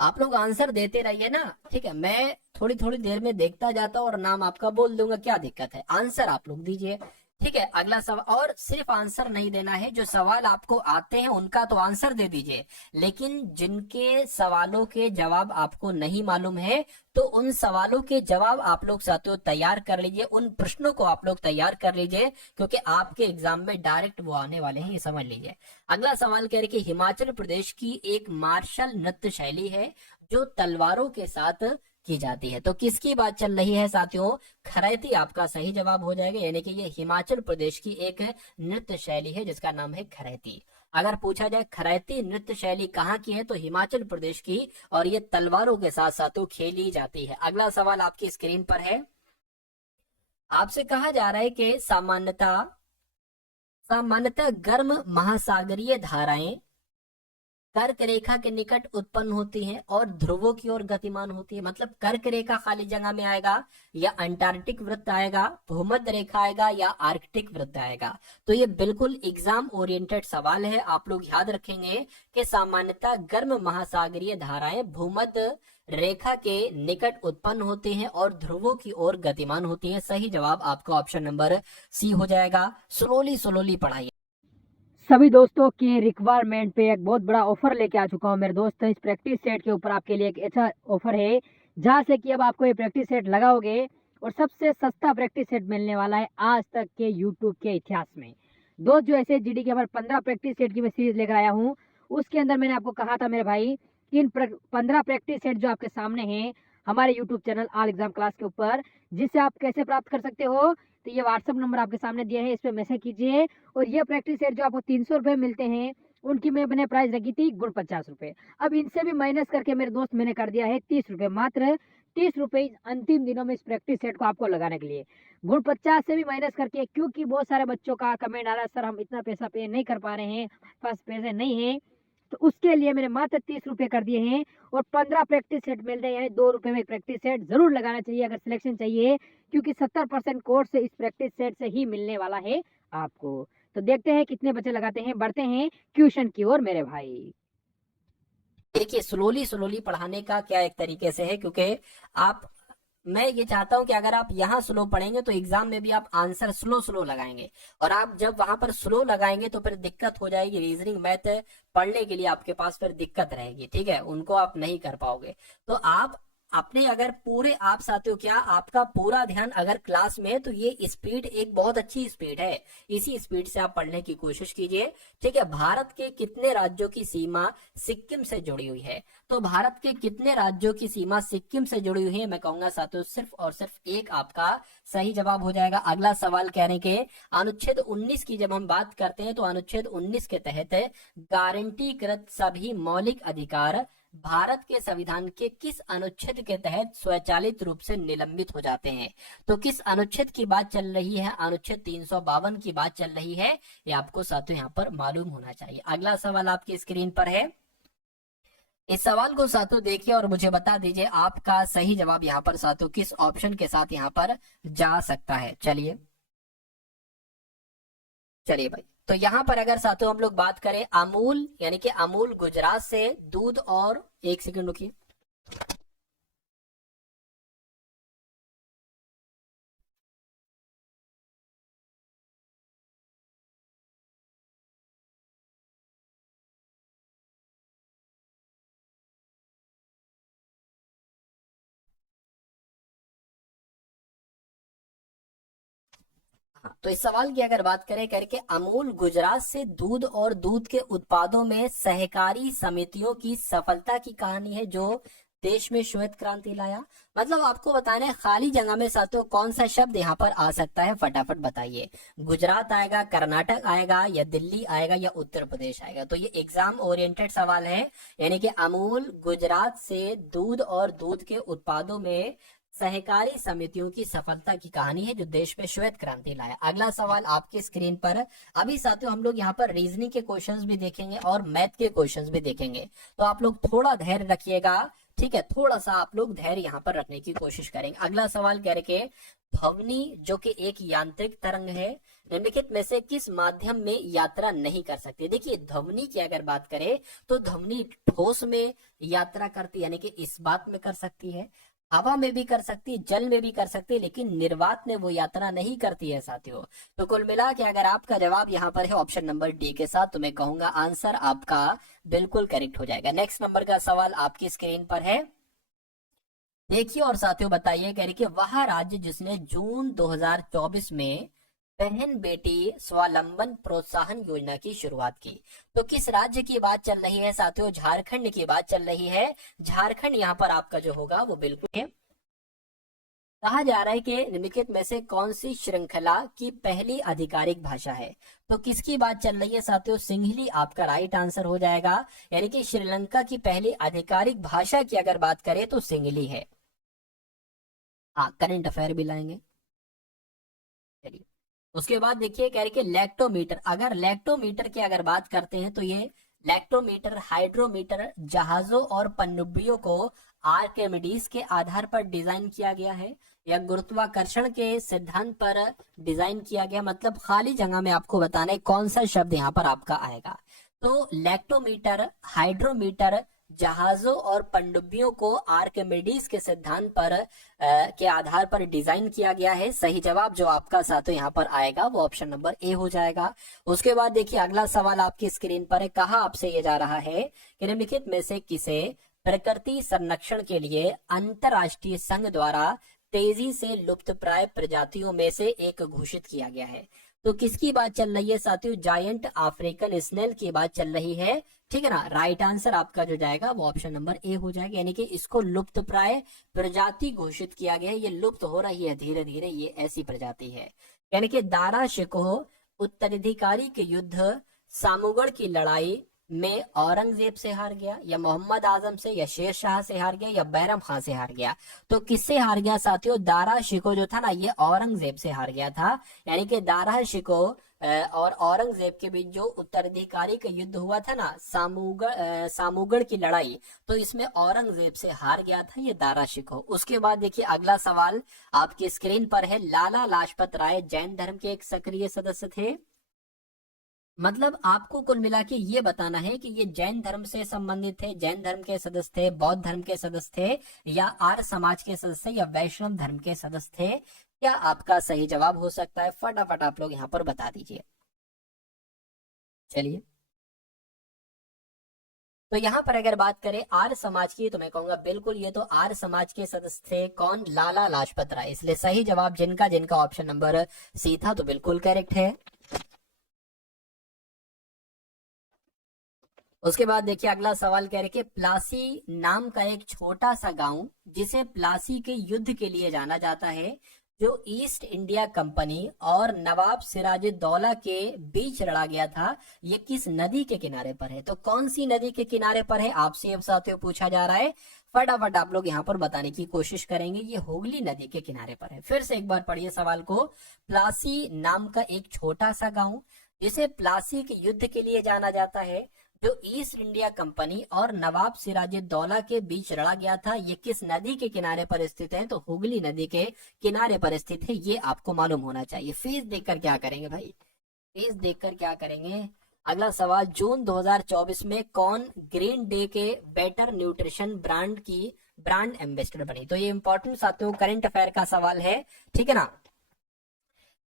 आप लोग आंसर देते रहिए ना, ठीक है। मैं थोड़ी थोड़ी देर में देखता जाता हूँ और नाम आपका बोल दूंगा, क्या दिक्कत है। आंसर आप लोग दीजिए, ठीक है। अगला सवाल, और सिर्फ आंसर नहीं देना है, जो सवाल आपको आते हैं उनका तो आंसर दे दीजिए, लेकिन जिनके सवालों के जवाब आपको नहीं मालूम है तो उन सवालों के जवाब आप लोग साथियों तैयार कर लीजिए, उन प्रश्नों को आप लोग तैयार कर लीजिए, क्योंकि आपके एग्जाम में डायरेक्ट वो आने वाले हैं, ये समझ लीजिए। अगला सवाल कह रहे कि हिमाचल प्रदेश की एक मार्शल नृत्य शैली है जो तलवारों के साथ की जाती है। तो किसकी बात चल रही है साथियों? खरैती आपका सही जवाब हो जाएगा, यानी कि ये हिमाचल प्रदेश की एक नृत्य शैली है जिसका नाम है खरैती। अगर पूछा जाए खरैती नृत्य शैली कहाँ की है तो हिमाचल प्रदेश की, और ये तलवारों के साथ साथियों खेली जाती है। अगला सवाल आपकी स्क्रीन पर है। आपसे कहा जा रहा है कि सामान्यतः गर्म महासागरीय धाराएं कर्क रेखा के निकट उत्पन्न होती हैं और ध्रुवों की ओर गतिमान होती है। मतलब कर्क रेखा खाली जगह में आएगा, या अंटार्कटिक वृत्त आएगा, भूमध्य रेखा आएगा, या आर्कटिक वृत्त आएगा। तो ये बिल्कुल एग्जाम ओरिएंटेड सवाल है। आप लोग याद रखेंगे कि सामान्यतः गर्म महासागरीय धाराएं भूमध्य रेखा के निकट उत्पन्न होती हैं और ध्रुवों की ओर गतिमान होती हैं। सही जवाब आपका ऑप्शन नंबर सी हो जाएगा। स्लोली पढ़ाइए। सभी दोस्तों के रिक्वायरमेंट पे एक बहुत बड़ा ऑफर लेके आ चुका हूँ मेरे दोस्त। इस प्रैक्टिस सेट के ऊपर आपके लिए एक ऐसा ऑफर है जहाँ से कि अब आपको ये प्रैक्टिस सेट लगाओगे और सबसे सस्ता प्रैक्टिस सेट मिलने वाला है आज तक के यूट्यूब के इतिहास में। दोस्त जो ऐसे जीडी के हमारे 15 प्रैक्टिस सेट की मैं सीरीज लेकर आया हूँ, उसके अंदर मैंने आपको कहा था मेरे भाई कि इन 15 प्रैक्टिस सेट जो आपके सामने हैं हमारे YouTube channel all exam class के ऊपर, जिससे आप कैसे प्राप्त कर सकते हो, तो ये व्हाट्सअप नंबर आपके सामने दिया है, इस पर मैसेज कीजिए। और ये प्रैक्टिस सेट जो आपको 300 रुपये मिलते हैं, उनकी मैंने प्राइस रखी थी गुण 50 रुपये। अब इनसे भी माइनस करके मेरे दोस्त मैंने कर दिया है 30 रुपये, मात्र 30 रुपये अंतिम दिनों में इस प्रैक्टिस सेट को आपको लगाने के लिए। गुण 50 से भी माइनस करके, क्योंकि बहुत सारे बच्चों का कमेंट आ रहा है सर हम इतना पैसा पे नहीं कर पा रहे हैं, पास पैसे नहीं है, तो उसके लिए मैंने मात्र 30 रुपये कर दिए हैं। और 15 प्रैक्टिस सेट मिल रहे हैं, यानी 2 रुपये में एक प्रैक्टिस सेट जरूर लगाना चाहिए अगर सिलेक्शन चाहिए, क्योंकि 70% कोर्स से इस प्रैक्टिस सेट से ही मिलने वाला है आपको। तो देखते हैं कितने बच्चे लगाते हैं, बढ़ते हैं ट्यूशन की ओर मेरे भाई। देखिए स्लोली पढ़ाने का क्या एक तरीके से है, क्योंकि आप, मैं ये चाहता हूं कि अगर आप यहाँ स्लो पढ़ेंगे तो एग्जाम में भी आप आंसर स्लो लगाएंगे, और आप जब वहां पर स्लो लगाएंगे तो फिर दिक्कत हो जाएगी। रीजनिंग मैथ पढ़ने के लिए आपके पास फिर दिक्कत रहेगी, ठीक है, उनको आप नहीं कर पाओगे। तो आप अपने अगर पूरे, आप साथियों क्या आपका पूरा ध्यान अगर क्लास में है तो ये स्पीड एक बहुत अच्छी स्पीड है, इसी स्पीड से आप पढ़ने की कोशिश कीजिए, ठीक है। भारत के कितने राज्यों की सीमा सिक्किम से जुड़ी हुई है? तो भारत के कितने राज्यों की सीमा सिक्किम से जुड़ी हुई है? मैं कहूंगा साथियों सिर्फ और सिर्फ एक आपका सही जवाब हो जाएगा। अगला सवाल कहने के, अनुच्छेद 19 की जब हम बात करते हैं तो अनुच्छेद 19 के तहत गारंटीकृत सभी मौलिक अधिकार भारत के संविधान के किस अनुच्छेद के तहत स्वचालित रूप से निलंबित हो जाते हैं? तो किस अनुच्छेद की बात चल रही है? अनुच्छेद 352 की बात चल रही है, ये आपको साथियों यहाँ पर मालूम होना चाहिए। अगला सवाल आपकी स्क्रीन पर है। इस सवाल को साथियों देखिए और मुझे बता दीजिए आपका सही जवाब यहाँ पर साथियों किस ऑप्शन के साथ यहाँ पर जा सकता है। चलिए भाई, तो यहाँ पर अगर साथियों हम लोग बात करें अमूल, यानी कि अमूल गुजरात से दूध, और एक सेकंड रुकिए, तो इस सवाल की अगर बात करें करके, अमूल गुजरात से दूध और दूध के उत्पादों में सहकारी समितियों की सफलता की कहानी है जो देश में श्वेत क्रांति लाया। मतलब आपको बताना है खाली जगह में साथियों कौन सा शब्द यहाँ पर आ सकता है, फटाफट बताइए। गुजरात आएगा, कर्नाटक आएगा, या दिल्ली आएगा, या उत्तर प्रदेश आएगा? तो ये एग्जाम ओरिएंटेड सवाल है, यानी कि अमूल गुजरात से दूध और दूध के उत्पादों में सहकारी समितियों की सफलता की कहानी है जो देश में श्वेत क्रांति लाया। अगला सवाल आपकी स्क्रीन पर। अभी साथियों हम लोग यहाँ पर रीजनिंग के क्वेश्चंस भी देखेंगे और मैथ के क्वेश्चंस भी देखेंगे, तो आप लोग थोड़ा धैर्य रखिएगा, ठीक है, थोड़ा सा आप लोग धैर्य यहाँ पर रखने की कोशिश करेंगे। अगला सवाल कह रहे ध्वनि जो कि एक यांत्रिक तरंग है, निम्नलिखित में से किस माध्यम में यात्रा नहीं कर सकती। देखिए ध्वनि की अगर बात करें तो ध्वनि ठोस में यात्रा करती, यानी कि इस बात में कर सकती है, हवा में भी कर सकती है, जल में भी कर सकती है, लेकिन निर्वात में वो यात्रा नहीं करती है साथियों। तो कुल मिला के अगर आपका जवाब यहाँ पर है ऑप्शन नंबर डी के साथ, तो मैं कहूंगा आंसर आपका बिल्कुल करेक्ट हो जाएगा। नेक्स्ट नंबर का सवाल आपकी स्क्रीन पर है, देखिए और साथियों बताइए। कह रही कि वह राज्य जिसने जून 2024 में बहन बेटी स्वावलंबन प्रोत्साहन योजना की शुरुआत की, तो किस राज्य की बात चल रही है साथियों? झारखंड की बात चल रही है। झारखंड यहाँ पर आपका जो होगा वो बिल्कुल है। कहा जा रहा है कि निम्नलिखित में से कौन सी श्रृंखला की पहली आधिकारिक भाषा है, तो किसकी बात चल रही है साथियों? सिंहली आपका राइट आंसर हो जाएगा। यानी कि श्रीलंका की पहली आधिकारिक भाषा की अगर बात करें तो सिंहली है। हाँ, करंट अफेयर भी लाएंगे। चलिए उसके बाद देखिए कह रहे कि लैक्टोमीटर, अगर लैक्टोमीटर की अगर बात करते हैं तो ये लैक्टोमीटर हाइड्रोमीटर जहाजों और पनडुब्बियों को आर्किमिडीज के आधार पर डिजाइन किया गया है या गुरुत्वाकर्षण के सिद्धांत पर डिजाइन किया गया। मतलब खाली जगह में आपको बताना है कौन सा शब्द यहाँ पर आपका आएगा। तो लैक्टोमीटर हाइड्रोमीटर जहाजों और पनडुब्बियों को आर्किमिडीज के सिद्धांत पर के आधार पर डिजाइन किया गया है। सही जवाब जो आपका साथियों यहाँ पर आएगा वो ऑप्शन नंबर ए हो जाएगा। उसके बाद देखिए अगला सवाल आपकी स्क्रीन पर है, कहा आपसे ये जा रहा है कि निम्नलिखित में से किसे प्रकृति संरक्षण के लिए अंतरराष्ट्रीय संघ द्वारा तेजी से लुप्तप्राय प्रजातियों में से एक घोषित किया गया है। तो किसकी बात चल रही है साथियों? जायंट अफ्रीकन स्नेल की बात चल रही है, ठीक है ना। राइट आंसर आपका जो जाएगा वो ऑप्शन नंबर ए हो जाएगा। यानी कि इसको लुप्तप्राय प्रजाति घोषित किया गया है, ये लुप्त हो रही है धीरे धीरे, ये ऐसी प्रजाति है। यानी कि दारा शिकोह उत्तराधिकारी के युद्ध, सामूगढ़ की लड़ाई में औरंगजेब से हार गया या मोहम्मद आजम से या शेर शाह से हार गया या बैरम खान से हार गया। तो किससे हार गया साथियों? दारा शिकोह जो था ना ये औरंगजेब से हार गया था। यानी कि दारा शिकोह और औरंगजेब के बीच जो उत्तराधिकारी का युद्ध हुआ था ना सामूगढ़ की लड़ाई, तो इसमें औरंगजेब से हार गया था ये दारा शिकोह। उसके बाद देखिए अगला सवाल आपकी स्क्रीन पर है, लाला लाजपत राय जैन धर्म के एक सक्रिय सदस्य थे। मतलब आपको कुल मिला के ये बताना है कि ये जैन धर्म से संबंधित थे, जैन धर्म के सदस्य थे, बौद्ध धर्म के सदस्य थे या आर्य समाज के सदस्य या वैष्णव धर्म के सदस्य थे। क्या आपका सही जवाब हो सकता है? फटाफट आप लोग यहाँ पर बता दीजिए। चलिए तो यहाँ पर अगर बात करें आर्य समाज की तो मैं कहूंगा बिल्कुल ये तो आर्य समाज के सदस्य थे। कौन? लाला लाजपत राय। इसलिए सही जवाब जिनका ऑप्शन नंबर सी था तो बिल्कुल करेक्ट है। उसके बाद देखिए अगला सवाल कह रहे कि प्लासी नाम का एक छोटा सा गांव जिसे प्लासी के युद्ध के लिए जाना जाता है, जो ईस्ट इंडिया कंपनी और नवाब सिराजुद्दौला के बीच लड़ा गया था, ये किस नदी के किनारे पर है? तो कौन सी नदी के किनारे पर है आपसे अब साथियों पूछा जा रहा है। फटाफट आप लोग यहाँ पर बताने की कोशिश करेंगे। ये हुगली नदी के किनारे पर है। फिर से एक बार पढ़िए सवाल को। प्लासी नाम का एक छोटा सा गाँव जिसे प्लासी के युद्ध के लिए जाना जाता है, जो ईस्ट इंडिया कंपनी और नवाब सिराजुद्दौला के बीच लड़ा गया था, ये किस नदी के किनारे पर स्थित है? तो हुगली नदी के किनारे पर स्थित है। ये आपको मालूम होना चाहिए। फीस देखकर क्या करेंगे भाई? फीस देखकर क्या करेंगे? अगला सवाल, जून 2024 में कौन ग्रीन डे के बेटर न्यूट्रिशन ब्रांड की ब्रांड एम्बेसडर बनी? तो ये इंपॉर्टेंट साथियों करंट अफेयर का सवाल है, ठीक है ना।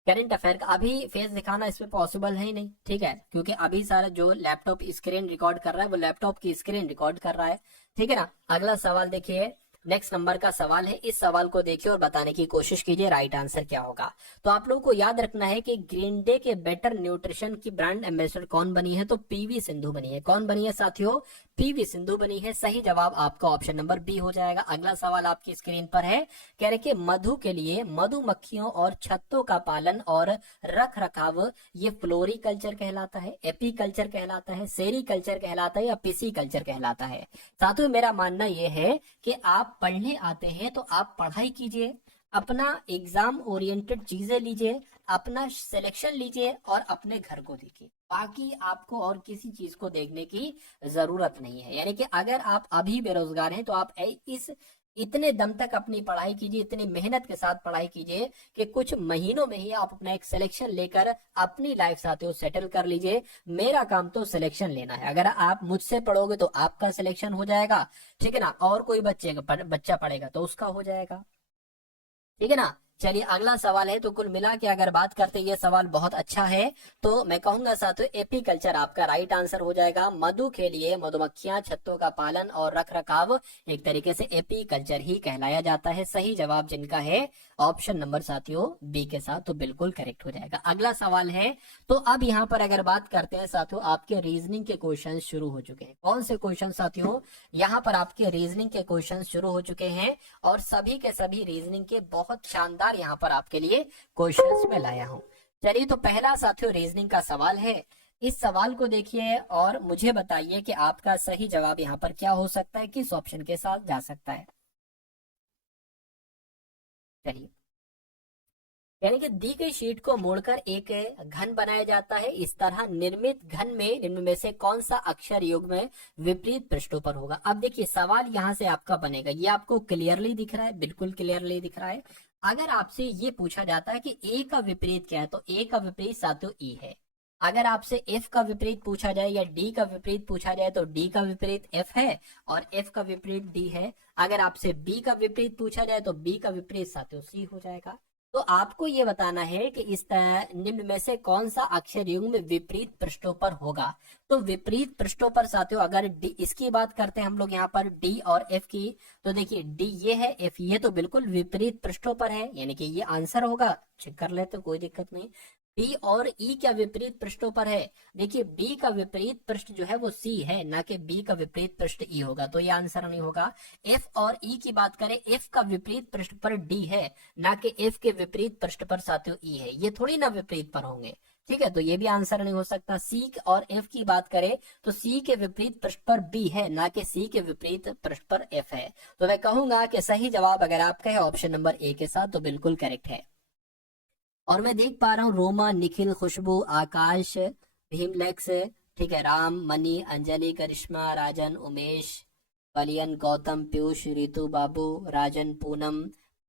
करंट अफेयर का अभी फेस दिखाना इसमें पॉसिबल है ही नहीं, ठीक है, क्योंकि अभी सारा जो लैपटॉप स्क्रीन रिकॉर्ड कर रहा है वो लैपटॉप की स्क्रीन रिकॉर्ड कर रहा है, ठीक है ना। अगला सवाल देखिए, नेक्स्ट नंबर का सवाल है। इस सवाल को देखिए और बताने की कोशिश कीजिए राइट आंसर क्या होगा। तो आप लोगों को याद रखना है कि ग्रीन डे के बेटर न्यूट्रिशन की ब्रांड एम्बेसडर कौन बनी है? तो पीवी सिंधु बनी है। कौन बनी है साथियों? पीवी सिंधु बनी है। सही जवाब आपका ऑप्शन नंबर बी हो जाएगा। अगला सवाल आपकी स्क्रीन पर है, कह रहे कि मधु के लिए मधुमक्खियों और छत्तों का पालन और रख रखाव ये फ्लोरिकल्चर कहलाता है, एपीकल्चर कहलाता है, सेरीकल्चर कहलाता है या पिसीकल्चर कहलाता है? साथियों मेरा मानना यह है कि आप आप पढ़ने आते हैं तो आप पढ़ाई कीजिए, अपना एग्जाम ओरिएंटेड चीजें लीजिए, अपना सिलेक्शन लीजिए और अपने घर को देखिए। बाकी आपको और किसी चीज को देखने की जरूरत नहीं है। यानी कि अगर आप अभी बेरोजगार हैं तो आप इस इतने दम तक अपनी पढ़ाई कीजिए, इतनी मेहनत के साथ पढ़ाई कीजिए कि कुछ महीनों में ही आप अपना एक सिलेक्शन लेकर अपनी लाइफ साथियों सेटल कर लीजिए। मेरा काम तो सिलेक्शन लेना है। अगर आप मुझसे पढ़ोगे तो आपका सिलेक्शन हो जाएगा, ठीक है ना, और कोई बच्चा पढ़ेगा तो उसका हो जाएगा, ठीक है ना। चलिए अगला सवाल है। तो कुल मिला के अगर बात करते हैं, ये सवाल बहुत अच्छा है, तो मैं कहूंगा साथियों एपीकल्चर आपका राइट आंसर हो जाएगा। मधु के लिए मधुमक्खियां, छत्तों का पालन और रख रखाव एक तरीके से एपीकल्चर ही कहलाया जाता है। सही जवाब जिनका है ऑप्शन नंबर साथियों बी के साथ, तो बिल्कुल करेक्ट हो जाएगा। अगला सवाल है, तो अब यहाँ पर अगर बात करते हैं साथियों, आपके रीजनिंग के क्वेश्चन शुरू हो चुके हैं। कौन से क्वेश्चन साथियों? यहाँ पर आपके रीजनिंग के क्वेश्चन शुरू हो चुके हैं और सभी के सभी रीजनिंग के बहुत शानदार यहाँ पर आपके लिए क्वेश्चंस में लाया हूं। चलिए तो पहला साथियों रीजनिंग का सवाल है। इस सवाल को देखिए और मुझे बताइए कि आपका सही जवाब यहाँ पर क्या हो सकता है, किस ऑप्शन के साथ जा सकता है। चलिए, यानी कि दी गई शीट को मोड़कर एक घन बनाया जाता है। इस तरह निर्मित घन में निम्न में से कौन सा अक्षर युग्म में विपरीत पृष्ठों पर होगा। अब देखिए सवाल यहाँ से आपका बनेगा, ये आपको क्लियरली दिख रहा है, बिल्कुल क्लियरली दिख रहा है। अगर आपसे ये पूछा जाता है कि ए का विपरीत क्या है, तो ए का विपरीत साथियों ई है। अगर आपसे एफ का विपरीत पूछा जाए या डी का विपरीत पूछा जाए तो डी का विपरीत एफ है और एफ का विपरीत डी है। अगर आपसे बी का विपरीत पूछा जाए तो बी का विपरीत साथियों सी हो जाएगा। तो आपको ये बताना है कि इस निम्न में से कौन सा अक्षर युग्म विपरीत पृष्ठों पर होगा। तो विपरीत पृष्ठों पर साथियों अगर डी इसकी बात करते हैं हम लोग यहाँ पर डी और एफ की, तो देखिए डी ये है, एफ ये, तो बिल्कुल विपरीत पृष्ठों पर है, यानी कि ये आंसर होगा। चेक कर लेते कोई दिक्कत नहीं। बी और ई क्या विपरीत पृष्ठों पर है? देखिए बी का विपरीत पृष्ठ जो है वो सी है, ना कि बी का विपरीत पृष्ठ ई होगा, तो ये आंसर नहीं होगा। एफ और ई की बात करें, एफ का विपरीत पृष्ठ पर डी है, ना कि एफ के विपरीत पृष्ठ पर साथियों ई है, ये थोड़ी ना विपरीत पर होंगे, ठीक है, तो ये भी आंसर नहीं हो सकता। सी और एफ की बात करें तो सी के विपरीत पृष्ठ पर बी है, ना कि सी के विपरीत पृष्ठ पर एफ है। तो मैं कहूंगा कि सही जवाब अगर आपका है ऑप्शन नंबर ए के साथ, तो बिल्कुल करेक्ट है। और मैं देख पा रहा हूँ रोमा, निखिल, खुशबू, आकाश, भीमलेक्स, ठीक है, राम, मनी, अंजलि, करिश्मा, राजन, उमेश, कलियन, गौतम, पीयूष, रितु, बाबू, राजन, पूनम,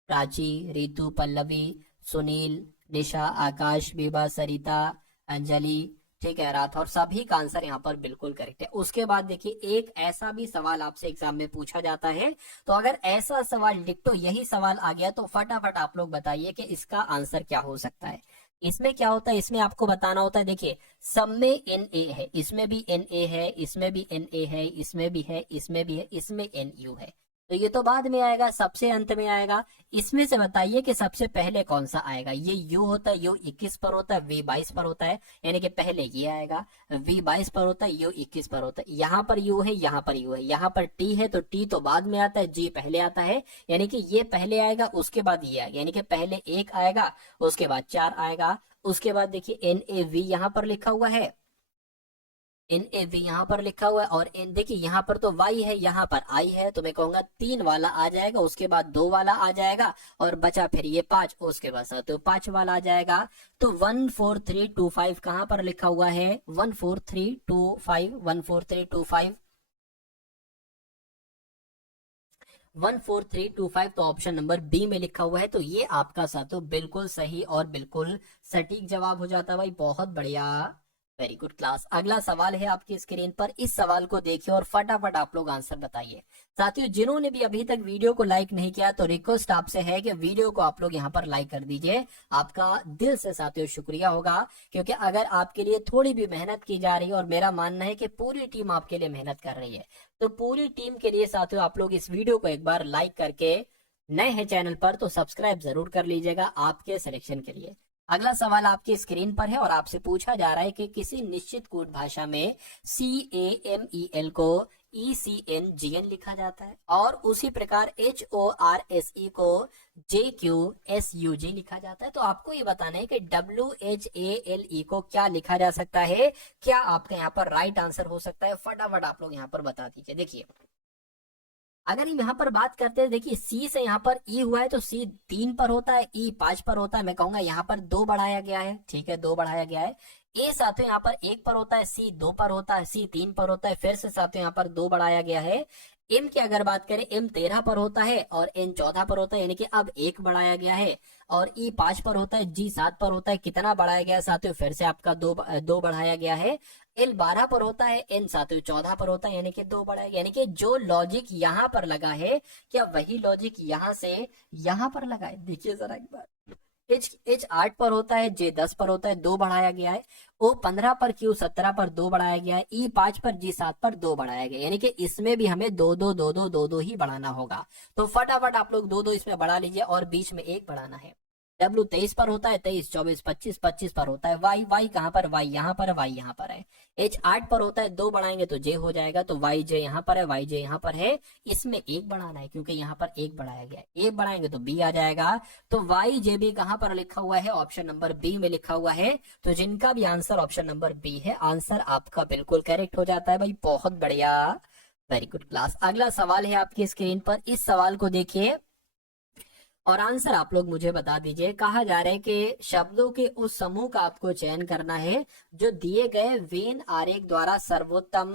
प्राची, रितु, पल्लवी, सुनील, निशा, आकाश, बीबा, सरिता, अंजलि, ठीक है, राठौर, सभी का आंसर यहाँ पर बिल्कुल करेक्ट है। उसके बाद देखिए एक ऐसा भी सवाल आपसे एग्जाम में पूछा जाता है, तो अगर ऐसा सवाल डिक्टो यही सवाल आ गया तो फटाफट आप लोग बताइए कि इसका आंसर क्या हो सकता है। इसमें क्या होता है, इसमें आपको बताना होता है, देखिए सब में एन ए है, इसमें भी एन ए है, इसमें भी एन ए है, इसमें भी है, इसमें भी है, इसमें एन यू है, तो ये तो बाद में आएगा, सबसे अंत में आएगा। इसमें से बताइए कि सबसे पहले कौन सा आएगा। ये यू होता है, यू 21 पर होता है, वी 22 पर होता है, यानी कि पहले ये आएगा, वी 22 पर होता है, यू 21 पर होता है। यहाँ पर यू है, यहाँ पर यू है, यहाँ पर टी है तो टी तो बाद में आता है, जी पहले आता है, यानी कि ये पहले आएगा उसके बाद ये आएगा, यानी कि पहले एक आएगा उसके बाद 4 आएगा। उसके बाद देखिए एन ए वी यहाँ पर लिखा हुआ है, एन ए वी यहाँ पर लिखा हुआ है, और एन देखिए यहाँ पर तो वाई है, यहाँ पर आई है, तो मैं कहूंगा 3 वाला आ जाएगा, उसके बाद 2 वाला आ जाएगा और बचा फिर ये 5, उसके बाद तो 5 वाला आ जाएगा। तो 14325 कहाँ पर लिखा हुआ है? 14325, 14325, 14325, तो ऑप्शन नंबर बी में लिखा हुआ है। तो ये आपका साथियों बिल्कुल सही और बिल्कुल सटीक जवाब हो जाता है भाई, बहुत बढ़िया, वेरी गुड क्लास। अगला सवाल है आपकी स्क्रीन पर, इस सवाल को देखिए और फटाफट आप लोग आंसर बताइए। साथियों जिन्होंने भी अभी तक वीडियो को लाइक नहीं किया तो रिक्वेस्ट आपसे है कि वीडियो को आप लोग यहाँ पर लाइक कर दीजिए, आपका दिल से साथियों शुक्रिया होगा, क्योंकि अगर आपके लिए थोड़ी भी मेहनत की जा रही है, और मेरा मानना है कि पूरी टीम आपके लिए मेहनत कर रही है, तो पूरी टीम के लिए साथियों आप लोग इस वीडियो को एक बार लाइक करके, नए हैं चैनल पर तो सब्सक्राइब जरूर कर लीजिएगा आपके सिलेक्शन के लिए। अगला सवाल आपकी स्क्रीन पर है और आपसे पूछा जा रहा है कि किसी निश्चित कोड भाषा में CAMEL को ECNGN लिखा जाता है और उसी प्रकार HORSE को JQSUG लिखा जाता है। तो आपको ये बताना है कि WHALE को क्या लिखा जा सकता है, क्या आपका यहाँ पर राइट आंसर हो सकता है? फटाफट आप लोग यहाँ पर बता दीजिए। देखिए अगर हम यहाँ पर बात करते हैं, देखिए सी से यहाँ पर ई हुआ है तो सी 3 पर होता है, ई 5 पर होता है, मैं कहूंगा यहाँ पर 2 बढ़ाया गया है, ठीक है 2 बढ़ाया गया है। ए साथियों यहाँ पर 1 पर होता है, सी 2 पर होता है, सी 3 पर होता है, फिर से साथियों यहाँ पर 2 बढ़ाया गया है। एम की अगर बात करें, एम 13 पर होता है और एन 14 पर होता है, यानी कि अब 1 बढ़ाया गया है। और ई 5 पर होता है, जी 7 पर होता है, कितना बढ़ाया गया है साथियों, फिर से आपका 2 बढ़ाया गया है। एल 12 पर होता है, एन साथियों 14 पर होता है, यानी कि 2 बढ़ाया गया। यानी कि जो लॉजिक यहाँ पर लगा है, क्या वही लॉजिक यहाँ से यहाँ पर लगा है? देखिए जरा एक बार, एच 8 पर होता है, जे 10 पर होता है, 2 बढ़ाया गया है। ओ 15 पर, क्यू 17 पर 2 बढ़ाया गया है। ई 5 पर, जी 7 पर 2 बढ़ाया गया, यानी कि इसमें भी हमें 2 ही बढ़ाना होगा। तो फटाफट आप लोग 2 इसमें बढ़ा लीजिए और बीच में 1 बढ़ाना है। डब्ल्यू 23 पर होता है, 23, 24, 25, 25 पर होता है। वाई, वाई कहाँ पर, वाई यहाँ पर है, वाई यहाँ पर है। एच 8 पर होता है, 2 बढ़ाएंगे तो जे हो जाएगा, तो वाई जे यहाँ पर है, वाई जे यहाँ पर है। इसमें 1 बढ़ाना है क्योंकि यहाँ पर 1 बढ़ाया गया है, 1 बढ़ाएंगे तो बी आ जाएगा। तो वाई जे बी कहाँ पर लिखा हुआ है, ऑप्शन नंबर बी में लिखा हुआ है। तो जिनका भी आंसर ऑप्शन नंबर बी है, आंसर आपका बिल्कुल करेक्ट हो जाता है भाई, बहुत बढ़िया, वेरी गुड क्लास। अगला सवाल है आपकी स्क्रीन पर, इस सवाल को देखिए और आंसर आप लोग मुझे बता दीजिए। कहा जा रहा है कि शब्दों के उस समूह का आपको चयन करना है जो दिए गए वेन आरेख द्वारा सर्वोत्तम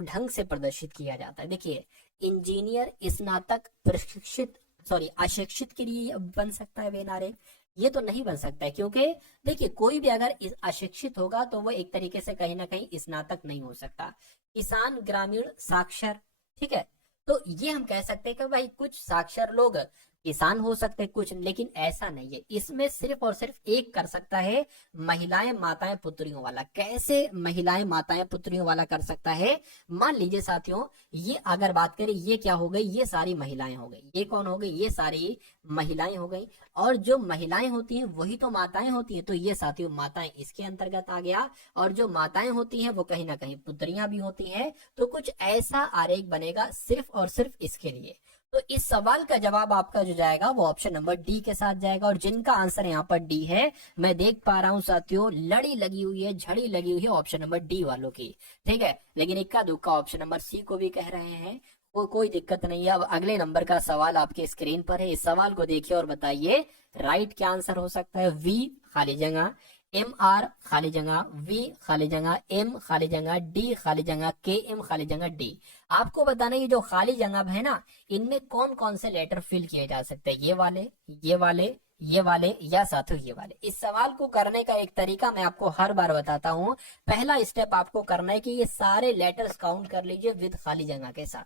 ढंग से प्रदर्शित किया जाता है। देखिए, इंजीनियर, स्नातक, प्रशिक्षित, सॉरी अशिक्षित के लिए बन सकता है वेन आरेख, ये तो नहीं बन सकता है, क्योंकि देखिए कोई भी अगर अशिक्षित होगा तो वो एक तरीके से कहीं ना कहीं स्नातक नहीं हो सकता। किसान, ग्रामीण, साक्षर, ठीक है, तो ये हम कह सकते हैं कि भाई कुछ साक्षर लोग किसान हो सकते हैं कुछ, लेकिन ऐसा नहीं है। इसमें सिर्फ और सिर्फ एक कर सकता है, महिलाएं, माताएं, पुत्रियों वाला। कैसे महिलाएं, माताएं, पुत्रियों वाला कर सकता है? मान लीजिए साथियों, ये अगर बात करें, ये क्या हो गई, ये सारी महिलाएं हो गई, ये कौन हो गई, ये सारी महिलाएं हो गई। और जो महिलाएं होती हैं वही तो माताएं होती हैं, तो ये साथियों माताएं इसके अंतर्गत आ गया। और जो माताएं होती हैं वो कहीं ना कहीं पुत्रियां भी होती हैं। तो कुछ ऐसा आरेख बनेगा सिर्फ और सिर्फ इसके लिए। तो इस सवाल का जवाब आपका जो जाएगा वो ऑप्शन नंबर डी के साथ जाएगा। और जिनका आंसर यहाँ पर डी है, मैं देख पा रहा हूँ साथियों, लड़ी लगी हुई है, झड़ी लगी हुई है ऑप्शन नंबर डी वालों की, ठीक है। लेकिन इक्का दुक्का ऑप्शन नंबर सी को भी कह रहे हैं, वो कोई दिक्कत नहीं है। अब अगले नंबर का सवाल आपके स्क्रीन पर है, इस सवाल को देखिए और बताइए राइट क्या आंसर हो सकता है। वी खाली जगह, एम आर खाली जगह, वी खाली जगह, एम खाली जगह, डी खाली जगह, के एम खाली जगह, डी। आपको बताना ये जो खाली जगह है ना, इनमें कौन कौन से लेटर फिल किए जा सकते हैं, ये वाले, ये वाले, ये वाले, या साथियों ये वाले। इस सवाल को करने का एक तरीका मैं आपको हर बार बताता हूँ। पहला स्टेप आपको करना है कि ये सारे लेटर्स काउंट कर लीजिए विद खाली जगह के साथ।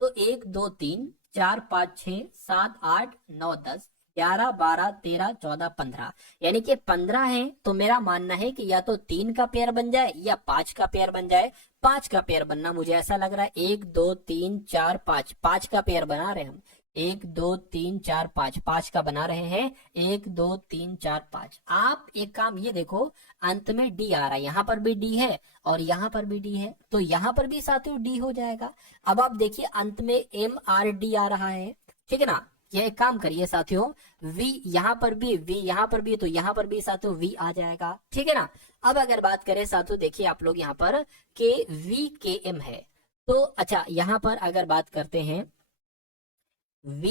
तो 1 2 3 4 5 6 7 8 9 10 11 12 13 14 15, यानी कि 15 है। तो मेरा मानना है कि या तो 3 का पेयर बन जाए या 5 का पेयर बन जाए। 5 का पेयर बनना मुझे ऐसा लग रहा है, 1 2 3 4 5, 5 का पेयर बना रहे हैं हम। 1 2 3 4 5, 5 का बना रहे हैं। 1 2 3 4 5। आप एक काम ये देखो, अंत में डी आ रहा है, यहाँ पर भी डी है और यहाँ पर भी डी है, तो यहाँ पर भी साथियों डी हो जाएगा। अब आप देखिए अंत में एम आर डी आ रहा है, ठीक है ना। ये एक काम करिए साथियों, V यहाँ पर भी, V यहाँ पर भी, तो यहाँ पर भी साथियों V आ जाएगा, ठीक है ना। अब अगर बात करें साथियों, देखिए आप लोग यहाँ पर के V के M है, तो अच्छा यहाँ पर अगर बात करते हैं V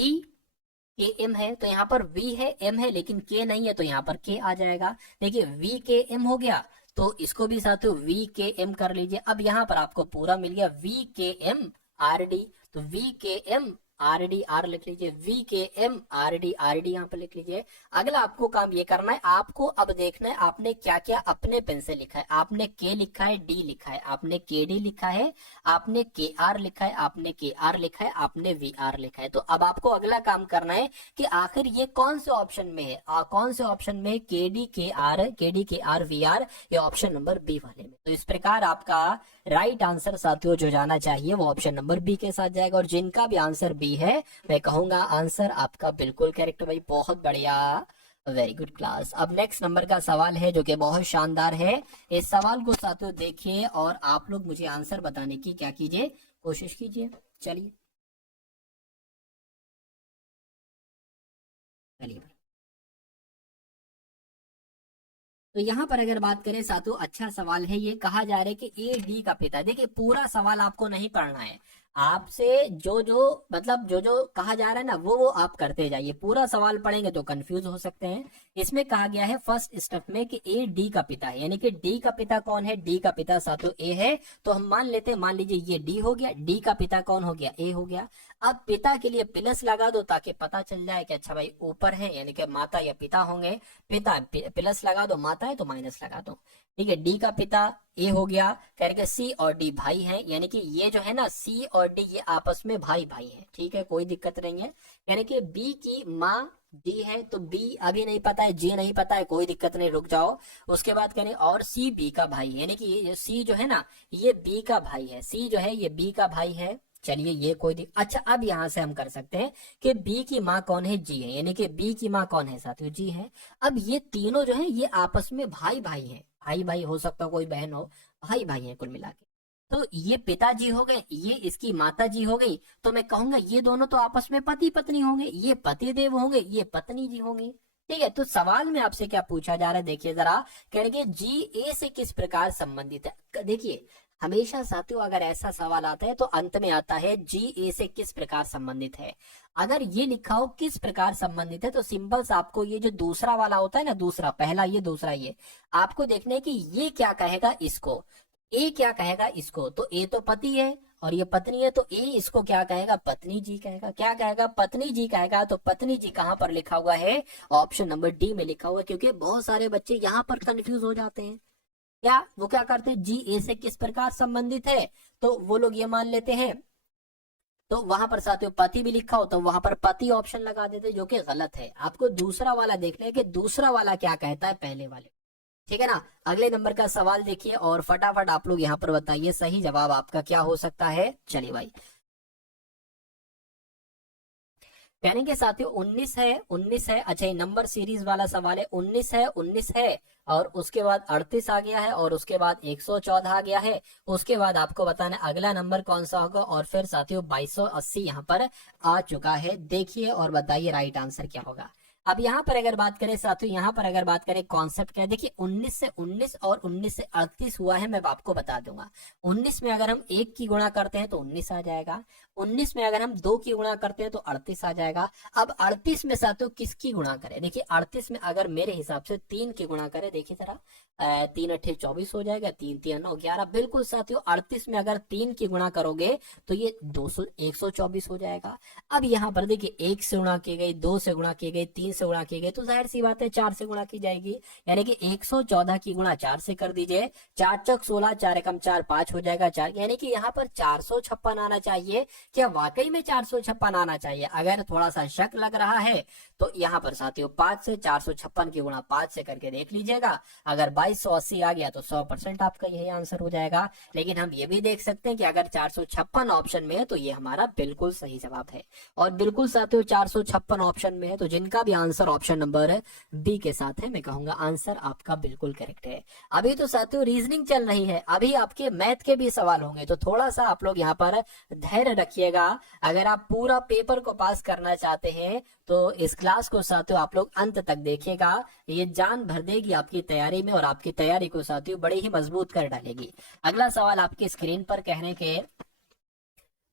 के M है, तो यहाँ पर V है, M है, लेकिन K नहीं है, तो यहाँ पर K आ जाएगा। देखिए V के M हो गया, तो इसको भी साथियों V के M कर लीजिए। अब यहाँ पर आपको पूरा मिल गया V के M आर डी, तो V के M आर डी, आर लिख लीजिए, V के M R D, R D यहाँ पर लिख लीजिए। अगला आपको काम ये करना है, आपको अब देखना है आपने क्या क्या अपने पेन से लिखा है। आपने K लिखा है, D लिखा है, आपने KD लिखा है, आपने KR लिखा है, आपने KR लिखा है, आपने VR लिखा है। तो अब आपको अगला काम करना है कि आखिर ये कौन से ऑप्शन में है, कौन से ऑप्शन में KD KR VR, ये ऑप्शन नंबर बी वाले में। तो इस प्रकार आपका राइट आंसर साथियों जो जाना चाहिए वो ऑप्शन नंबर बी के साथ जाएगा। और जिनका भी आंसर बी है, मैं कहूंगा आंसर आपका बिल्कुल करेक्ट भाई, बहुत बढ़िया, वेरी गुड क्लास। अब नेक्स्ट नंबर का सवाल है जो कि बहुत शानदार है। इस सवाल को साथियों देखिए और आप लोग मुझे आंसर बताने की क्या कीजिए, कोशिश कीजिए। चलिए चलिए, तो यहाँ पर अगर बात करें साथियों, अच्छा सवाल है ये। कहा जा रहा है कि ए डी का पिता, देखिए पूरा सवाल आपको नहीं पढ़ना है, आपसे जो जो मतलब जो जो कहा जा रहा है ना वो आप करते जाइए। पूरा सवाल पढ़ेंगे तो कंफ्यूज हो सकते हैं। इसमें कहा गया है फर्स्ट स्टेप में कि ए डी का पिता है, यानी कि डी का पिता कौन है? डी का पिता साथियों ए है, तो हम मान लेते हैं, मान लीजिए ये डी हो गया, डी का पिता कौन हो गया? ए हो गया। अब पिता के लिए प्लस लगा दो ताकि पता चल जाए कि अच्छा भाई ऊपर है यानी कि माता या पिता होंगे। पिता प्लस लगा दो, माता है तो माइनस लगा दो। ठीक है, डी का पिता ए हो गया, करके सी और डी भाई हैं, यानी कि ये जो है ना सी और डी ये आपस में भाई भाई हैं। ठीक है, कोई दिक्कत नहीं है। यानी कि बी की माँ डी है तो बी अभी नहीं पता है, जी नहीं पता है, कोई दिक्कत नहीं, रुक जाओ। उसके बाद करें और सी बी का भाई, यानी कि ये सी जो है ना ये बी का भाई है, सी जो है ये बी का भाई है। चलिए ये अच्छा, अब यहां से हम कर सकते हैं कि बी की माँ कौन है? जी है, यानी कि बी की माँ कौन है साथियों? जी है। अब ये तीनों जो है ये आपस में भाई भाई हैं, भाई भाई हो सकता कोई बहन हो, भाई भाई हैं कुल मिला के। तो ये पिताजी हो गए, ये इसकी माता जी हो गई, तो मैं कहूंगा ये दोनों तो आपस में पति पत्नी होंगे, ये पति देव होंगे, ये पत्नी जी होंगी। ठीक है, तो सवाल में आपसे क्या पूछा जा रहा है, देखिए जरा, कहेंगे जी ए से किस प्रकार संबंधित है। देखिए हमेशा साथियों अगर ऐसा सवाल आता है तो अंत में आता है जी ए से किस प्रकार संबंधित है। अगर ये लिखा हो किस प्रकार संबंधित है तो सिंपल सा आपको ये जो दूसरा वाला होता है ना, दूसरा, पहला ये दूसरा ये, आपको देखना है कि ये क्या कहेगा इसको, ए क्या कहेगा इसको। तो ए तो पति है और ये पत्नी है, तो ए इसको क्या कहेगा? पत्नी जी कहेगा। क्या कहेगा? पत्नी जी कहेगा। तो पत्नी जी कहां पर लिखा हुआ है? ऑप्शन नंबर डी में लिखा हुआ है, क्योंकि बहुत सारे बच्चे यहाँ पर कंफ्यूज हो जाते हैं। क्या वो क्या करते हैं, जी ए से किस प्रकार संबंधित है तो वो लोग ये मान लेते हैं, तो वहां पर साथियों पति भी लिखा हो तो वहां पर पति ऑप्शन लगा देते, जो कि गलत है। आपको दूसरा वाला देखना है कि दूसरा वाला क्या कहता है पहले वाले। ठीक है ना। अगले नंबर का सवाल देखिए और फटाफट आप लोग यहाँ पर बताइए सही जवाब आपका क्या हो सकता है। चलिए भाई, यानी कि साथियों 19 है, 19 है। अच्छा, ये नंबर सीरीज वाला सवाल है। 19 है, 19 है और उसके बाद 38 आ गया है और उसके बाद 114 आ गया है। उसके बाद आपको बताना है अगला नंबर कौन सा होगा और फिर साथियों 2280 यहाँ पर आ चुका है। देखिए और बताइए राइट आंसर क्या होगा। अब यहाँ पर अगर बात करें साथियों, यहाँ पर अगर बात करें कॉन्सेप्ट क्या है, देखिए 19 से 19 और 19 से 38 हुआ है, मैं आपको बता दूंगा। 19 में अगर हम 1 की गुणा करते हैं तो 19 आ जाएगा, 19 में अगर हम 2 की गुणा करते हैं तो 38 आ जाएगा। अब 38 में साथियों किसकी गुणा करें? देखिए 38 में अगर मेरे हिसाब से 3 की गुणा करें, देखिए जरा, 3 अट्ठे 24 हो जाएगा, 3 3 9 11। बिल्कुल साथियों 38 में अगर 3 की गुणा करोगे तो ये 124 हो जाएगा। अब यहाँ पर देखिए 1 से गुणा की गई, 2 से गुणा की गई, 3 से गुणा की गई, तो जाहिर सी बात है 4 से गुणा की जाएगी, यानी कि 114 की गुणा 4 से कर दीजिए। 4 चौक 16, 4 एकम 4, 5 हो जाएगा 4, यानी कि यहाँ पर 456 आना चाहिए। क्या वाकई में 456 आना चाहिए? अगर थोड़ा सा शक लग रहा है तो यहाँ पर साथियों 5 से 456 की गुणा 5 से करके देख लीजिएगा। अगर 2280 आ गया तो 100% आपका यही आंसर हो जाएगा। लेकिन हम ये भी देख सकते हैं कि अगर 456 ऑप्शन में है तो ये हमारा बिल्कुल सही जवाब है। और बिल्कुल साथियों 456 ऑप्शन में है तो जिनका भी आंसर ऑप्शन नंबर बी के साथ है, मैं कहूंगा आंसर आपका बिल्कुल करेक्ट है। अभी तो साथियों रीजनिंग चल रही है, अभी आपके मैथ के भी सवाल होंगे, तो थोड़ा सा आप लोग यहाँ पर धैर्य रखिएगा। अगर आप पूरा पेपर को पास करना चाहते हैं तो इस क्लास को साथियों आप लोग अंत तक देखिएगा, ये जान भर देगी आपकी तैयारी में और आपकी तैयारी को साथियों बड़ी ही मजबूत कर डालेगी। अगला सवाल आपकी स्क्रीन पर कहने के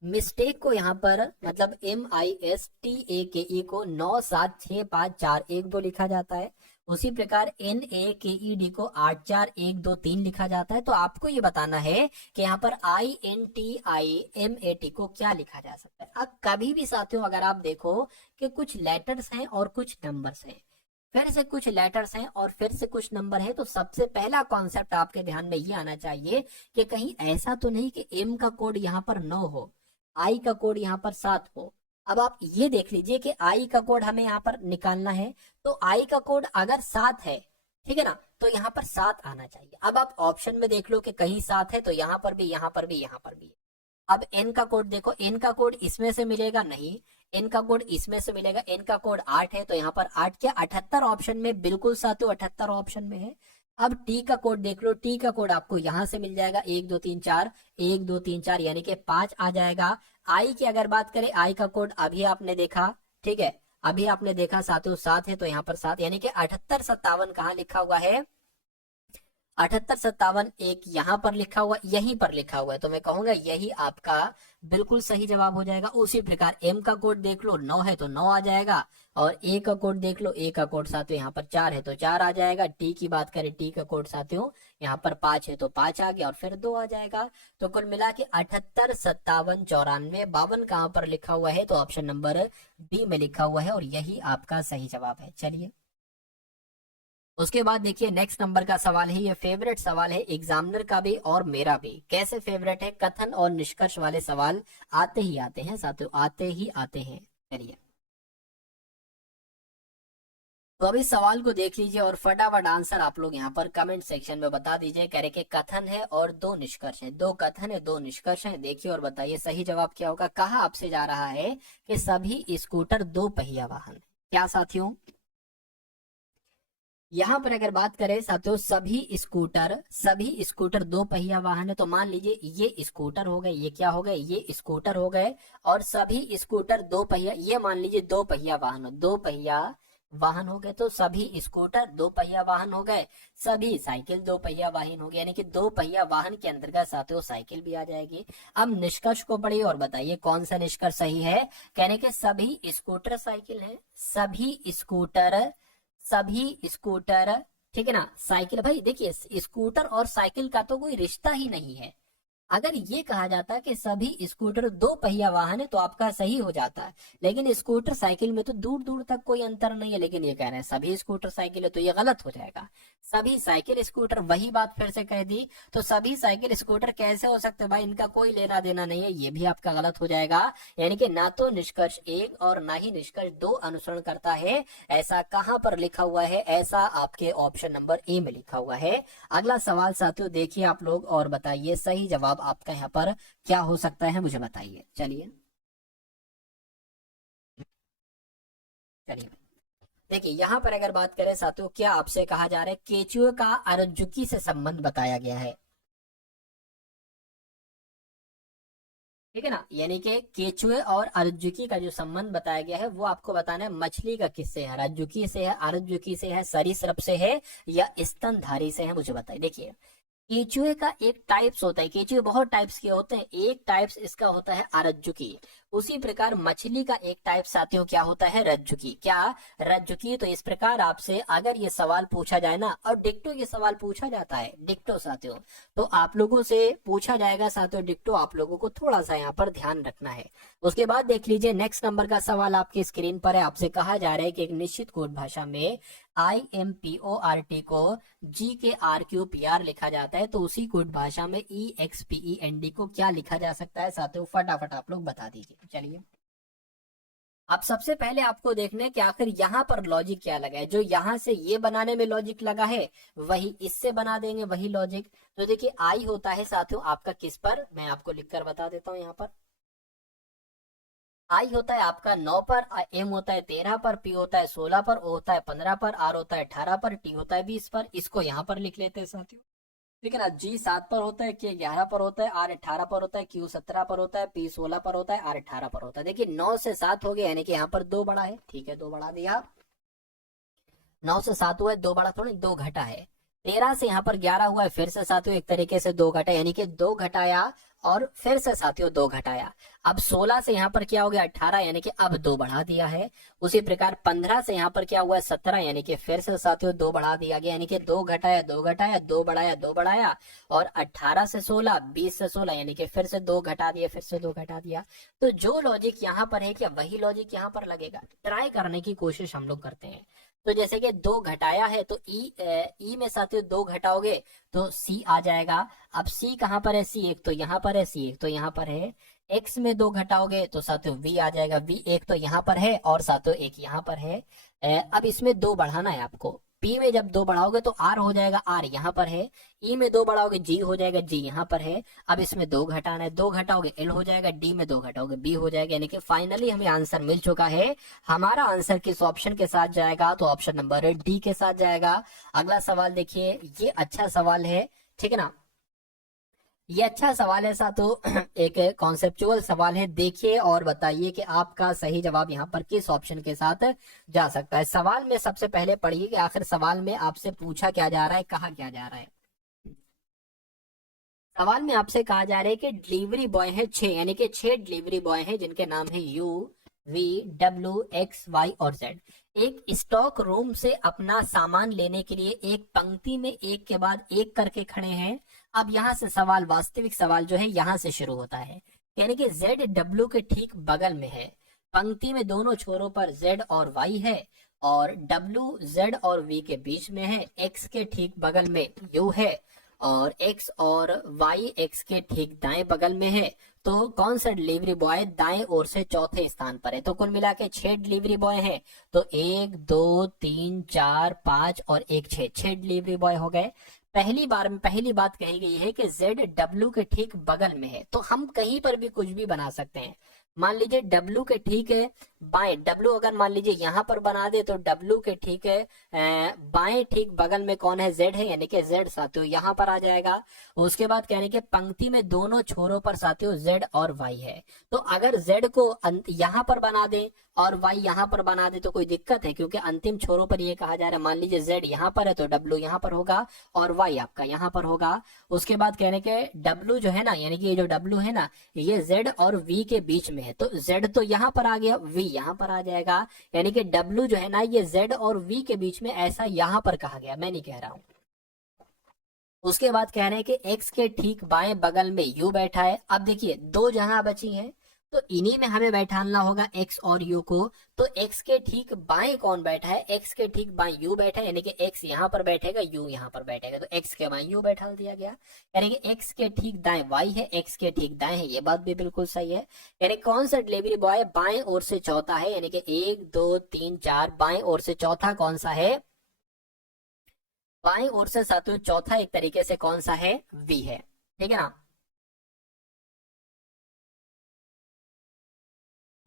मिस्टेक को यहाँ पर मतलब MISTAKE को 9765412 लिखा जाता है, उसी प्रकार NAKED को 84123 लिखा जाता है। तो आपको ये बताना है कि यहाँ पर INTIMAT को क्या लिखा जा सकता है। अब कभी भी साथियों अगर आप देखो कि कुछ लेटर्स हैं और कुछ नंबर्स हैं, फिर से कुछ लेटर्स हैं और फिर से कुछ नंबर है, तो सबसे पहला कॉन्सेप्ट आपके ध्यान में ये आना चाहिए कि कहीं ऐसा तो नहीं कि M का कोड यहाँ पर 9 हो, I का कोड यहाँ पर 7 हो। अब आप ये देख लीजिए कि I का कोड हमें यहाँ पर निकालना है, तो I का कोड अगर 7 है, ठीक है ना, तो यहाँ पर 7 आना चाहिए। अब आप ऑप्शन में देख लो कि कहीं 7 है तो यहाँ पर भी, यहाँ पर भी, यहाँ पर भी। अब N का कोड देखो, N का कोड इसमें से मिलेगा नहीं, N का कोड इसमें से मिलेगा, N का कोड 8 है तो यहाँ पर 8 क्या 78 ऑप्शन में, बिल्कुल साथियों 78 ऑप्शन में है। अब T का कोड देख लो, T का कोड आपको यहां से मिल जाएगा 1 2 3 4, 1 2 3 4 यानी कि 5 आ जाएगा। I की अगर बात करें, I का कोड अभी आपने देखा, ठीक है, अभी आपने देखा साथियों 7 है तो यहाँ पर 7, यानी कि 78 57 कहाँ लिखा हुआ है, 78 57 एक यहाँ पर लिखा हुआ, यहीं पर लिखा हुआ है, तो मैं कहूंगा यही आपका बिल्कुल सही जवाब हो जाएगा। उसी प्रकार एम का कोड देख लो, 9 है तो 9 आ जाएगा, और ए का कोड देख लो, ए का कोड साथियों यहाँ पर 4 है तो 4 आ जाएगा। टी की बात करें, टी का कोड साथियों यहाँ पर 5 है तो 5 आ गया, और फिर 2 आ जाएगा। तो कुल मिला के 78 57 94 52 कहाँ पर लिखा हुआ है, तो ऑप्शन नंबर बी में लिखा हुआ है, और यही आपका सही जवाब है। चलिए उसके बाद देखिए नेक्स्ट नंबर का सवाल है, ये फेवरेट सवाल है एग्जामिनर का भी और मेरा भी। कैसे फेवरेट है? कथन और निष्कर्ष वाले सवाल आते ही आते हैं साथियों, आते ही आते हैं। चलिए तो अभी सवाल को देख लीजिए और फटाफट आंसर आप लोग यहाँ पर कमेंट सेक्शन में बता दीजिए। कह रहे कि कथन है और 2 निष्कर्ष है, 2 कथन है 2 निष्कर्ष है। देखिए और बताइए सही जवाब क्या होगा। कहा आपसे जा रहा है कि सभी स्कूटर 2 पहिया वाहन। क्या साथियों? यहाँ पर अगर बात करें साथियों, सभी स्कूटर 2 पहिया वाहन है, तो मान लीजिए ये स्कूटर हो गए, ये क्या हो गए, ये स्कूटर हो गए, और सभी स्कूटर 2 पहिया, ये मान लीजिए 2 पहिया वाहन, 2 पहिया वाहन हो गए, तो सभी स्कूटर 2 पहिया वाहन हो गए, सभी साइकिल 2 पहिया वाहन हो गए, यानी कि 2 पहिया वाहन के अंतर्गत साथियों साइकिल भी आ जाएगी। अब निष्कर्ष को पढ़िए और बताइए कौन सा निष्कर्ष सही है। कहने के सभी स्कूटर साइकिल है, सभी स्कूटर, ठीक है ना, साइकिल। भाई देखिए स्कूटर और साइकिल का तो कोई रिश्ता ही नहीं है। अगर ये कहा जाता कि सभी स्कूटर 2 पहिया वाहन है तो आपका सही हो जाता है, लेकिन स्कूटर साइकिल में तो दूर दूर तक कोई अंतर नहीं है, लेकिन ये कह रहे हैं सभी स्कूटर साइकिल है, तो ये गलत हो जाएगा। सभी साइकिल स्कूटर, वही बात फिर से कह दी, तो सभी साइकिल स्कूटर कैसे हो सकते हैं भाई, इनका कोई लेना देना नहीं है, ये भी आपका गलत हो जाएगा। यानी कि ना तो निष्कर्ष 1 और ना ही निष्कर्ष 2 अनुसरण करता है। ऐसा कहां पर लिखा हुआ है? ऐसा आपके ऑप्शन नंबर ए में लिखा हुआ है। अगला सवाल साथियों देखिए आप लोग और बताइए सही जवाब आपका यहाँ पर क्या हो सकता है, मुझे बताइए। चलिए चलिए देखिए यहाँ पर अगर बात करें साथियों, क्या आपसे कहा जा रहा है केचुए का अरजुकी से संबंध बताया गया है, ठीक है ना। यानी कि केचुए और अरजुकी का जो संबंध बताया गया है वो आपको बताना है मछली का किससे है, रज्जुकी से है, अरजुकी से है, सरीसृप से है, या स्तनधारी से है, मुझे बताइए। देखिए केचुए का एक टाइप्स होता है, केचुए बहुत टाइप्स के होते हैं, एक टाइप्स इसका होता है अरज्जुकी। उसी प्रकार मछली का एक टाइप साथियों क्या होता है? रज्जुकी। क्या? रज्जुकी। तो इस प्रकार आपसे अगर ये सवाल पूछा जाए ना, और डिक्टो ये सवाल पूछा जाता है, डिक्टो साथियों, तो आप लोगों से पूछा जाएगा साथियों डिक्टो, आप लोगों को थोड़ा सा यहाँ पर ध्यान रखना है। उसके बाद देख लीजिए नेक्स्ट नंबर का सवाल आपकी स्क्रीन पर है। आपसे कहा जा रहा है कि एक निश्चित कोड भाषा में IMPORT को GKRQPR लिखा जाता है, तो उसी कोड भाषा में EXPEND को क्या लिखा जा सकता है साथियों? फटाफट आप लोग बता दीजिए। चलिए अब सबसे पहले आपको देखना है कि आखिर यहाँ पर लॉजिक क्या लगा है। जो यहाँ से ये बनाने में लॉजिक लगा है वही इससे बना देंगे, वही लॉजिक। तो देखिए आई होता है साथियों आपका किस पर, मैं आपको लिखकर बता देता हूँ। यहाँ पर आई होता है आपका 9 पर, एम होता है 13 पर, पी होता है 16 पर, ओ होता है 15 पर, आर होता है 18 पर, टी होता है 20 पर। इसको यहाँ पर लिख लेते हैं साथियों, ठीक है ना। जी 7 पर होता है, के 11 पर होता है, आर 18 पर होता है, क्यू 17 पर होता है, पी 16 पर होता है, आर 18 पर होता है। देखिए 9 से 7 हो गया, यानी कि यहाँ पर 2 बड़ा है, ठीक है 2 बढ़ा दिया। 9 से 7 हुआ है, 2 बड़ा थोड़ी 2 घटा है। 13 से यहाँ पर 11 हुआ है, फिर से साथियों एक तरीके से 2 घटा, यानी कि 2 घटाया और फिर से साथियों 2 घटाया। अब 16 से यहाँ पर क्या हो गया 18, यानी कि अब 2 बढ़ा दिया है। उसी प्रकार 15 से यहाँ पर क्या हुआ 17, यानी कि फिर से साथियों 2 बढ़ा दिया गया, यानी कि 2 घटाया 2 घटाया 2 बढ़ाया 2 बढ़ाया। और 18 से 16, 20 से 16, यानी कि फिर से 2 घटा दिया, फिर से 2 घटा दिया। तो जो लॉजिक यहाँ पर है क्या वही लॉजिक यहाँ पर लगेगा? ट्राई करने की कोशिश हम लोग करते हैं। तो जैसे कि 2 घटाया है तो ई में साथियों 2 घटाओगे तो सी आ जाएगा। अब सी कहाँ पर है? सी एक तो यहाँ पर है, सी एक तो यहाँ पर है। एक्स में 2 घटाओगे तो साथियों वी आ जाएगा, वी एक तो यहाँ पर है और साथियों एक यहाँ पर है। अब इसमें 2 बढ़ाना है आपको। पी में जब 2 बढ़ाओगे तो आर हो जाएगा, आर यहाँ पर है। ई में 2 बढ़ाओगे जी हो जाएगा, जी यहाँ पर है। अब इसमें 2 घटाना है, 2 घटाओगे एल हो जाएगा, डी में 2 घटाओगे बी हो जाएगा। यानी कि फाइनली हमें आंसर मिल चुका है। हमारा आंसर किस ऑप्शन के साथ जाएगा? तो ऑप्शन नंबर डी के साथ जाएगा। अगला सवाल देखिए, ये अच्छा सवाल है, ठीक है ना। ये अच्छा सवाल है साथियों, एक कॉन्सेप्चुअल सवाल है। देखिए और बताइए कि आपका सही जवाब यहाँ पर किस ऑप्शन के साथ जा सकता है। सवाल में सबसे पहले पढ़िए कि आखिर सवाल में आपसे पूछा क्या जा रहा है, कहा क्या जा रहा है। सवाल में आपसे कहा जा रहा है कि डिलीवरी बॉय है 6, यानी कि 6 डिलीवरी बॉय हैं जिनके नाम है U, V, W, X, Y और जेड। एक स्टॉक रूम से अपना सामान लेने के लिए एक पंक्ति में एक के बाद एक करके खड़े हैं। अब यहाँ से सवाल, वास्तविक सवाल जो है यहाँ से शुरू होता है, यानी कि जेड डब्ल्यू के ठीक बगल में है। पंक्ति में दोनों छोरों पर जेड और वाई है और डब्ल्यू जेड और वी के बीच में है। एक्स के ठीक बगल में यू है और एक्स और वाई एक्स के ठीक दाएं बगल में है। तो कौन सा डिलीवरी बॉय दाएं ओर से चौथे स्थान पर है? तो कुल मिला के 6 डिलीवरी बॉय हैं। तो 1 2 3 4 5 और 1 6 डिलीवरी बॉय हो गए। पहली बार में पहली बात कही गई है कि जेड डब्ल्यू के ठीक बगल में है, तो हम कहीं पर भी कुछ भी बना सकते हैं। मान लीजिए डब्ल्यू के ठीक है बाएं, डब्ल्यू अगर मान लीजिए यहाँ पर बना दे तो डब्ल्यू के ठीक है बाएं ठीक बगल में कौन है? जेड है, यानी कि जेड साथियों यहाँ पर आ जाएगा। उसके बाद कहने के पंक्ति में दोनों छोरों पर साथियों जेड और वाई है। तो अगर जेड को यहाँ पर बना दे और वाई यहाँ पर बना दे तो कोई दिक्कत है, क्योंकि अंतिम छोरों पर ये कहा जा रहा है, मान लीजिए जेड यहाँ पर है तो डब्ल्यू यहाँ पर होगा और वाई आपका यहाँ पर होगा। उसके बाद कहने के डब्ल्यू जो है ना, यानी कि ये जो डब्ल्यू है ना, ये जेड और वी के बीच में है। तो जेड तो यहाँ पर आ गया, वी यहाँ पर आ जाएगा, यानी कि डब्ल्यू जो है ना ये जेड और वी के बीच में, ऐसा यहाँ पर कहा गया, मैं नहीं कह रहा हूं। उसके बाद कह रहे हैं कि एक्स के ठीक बाएं बगल में यू बैठा है। अब देखिए 2 जगह बची हैं तो इन्हीं में हमें बैठाना होगा एक्स और यू को। तो एक्स के ठीक बाएं कौन बैठा है? एक्स के ठीक बाएं यू बैठा है, यानी कि एक्स यहाँ पर बैठेगा, यू यहाँ पर बैठेगा, तो एक्स के बाएं यू बैठा दिया गया। यानी कि एक्स के ठीक दाएं वाई है, एक्स के ठीक दाएं है, ये बात भी बिल्कुल सही है। यानी कौन सा डिलीवरी बॉय बाएं ओर से चौथा है? यानी कि 1 2 3 4 बाएं ओर से चौथा कौन सा है? बाएं ओर से साथियों चौथा एक तरीके से कौन सा है? वी है, ठीक है ना।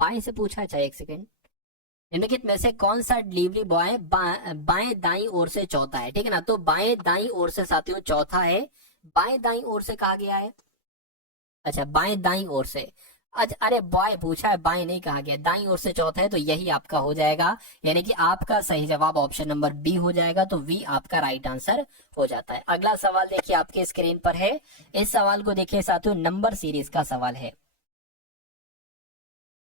बाएं से पूछा, चाहे एक सेकेंड, निम्नलिखित में से कौन सा डिलीवरी बॉय बाएं दाई ओर से चौथा है? ठीक है ना, तो बाएं दाई ओर से साथियों चौथा है। बाएं दाई ओर से कहा गया है, अच्छा बाएं दाई ओर से, अच्छा अरे बॉय पूछा है, बाएं नहीं कहा गया, दाई ओर से चौथा है, तो यही आपका हो जाएगा, यानी कि आपका सही जवाब ऑप्शन नंबर बी हो जाएगा। तो वी आपका राइट आंसर हो जाता है। अगला सवाल देखिए आपके स्क्रीन पर है। इस सवाल को देखिए साथियों, नंबर सीरीज का सवाल है,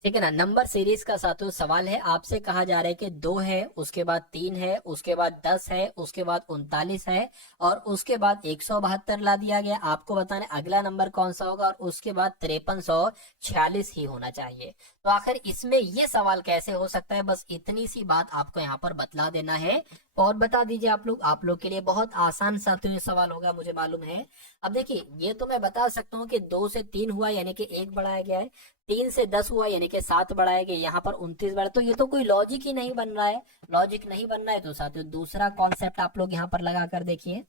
ठीक है ना। नंबर सीरीज का साथियों सवाल है, आपसे कहा जा रहा है कि 2 है, उसके बाद 3 है, उसके बाद 10 है, उसके बाद 39 है और उसके बाद 172 ला दिया गया। आपको बताना है अगला नंबर कौन सा होगा और उसके बाद 5346 ही होना चाहिए। तो आखिर इसमें ये सवाल कैसे हो सकता है, बस इतनी सी बात आपको यहाँ पर बतला देना है और बता दीजिए आप लोग के लिए बहुत आसान साथियों ये सवाल होगा, मुझे मालूम है। अब देखिए ये तो मैं बता सकता हूँ कि 2 से 3 हुआ यानी कि 1 बढ़ाया गया है, 3 से 10 हुआ यानी कि 7 बढ़ाया गया, यहाँ पर 29 बढ़ा, तो ये तो कोई लॉजिक ही नहीं बन रहा है। लॉजिक नहीं बन रहा है तो साथियों दूसरा कॉन्सेप्ट आप लोग यहाँ पर लगा कर देखिए।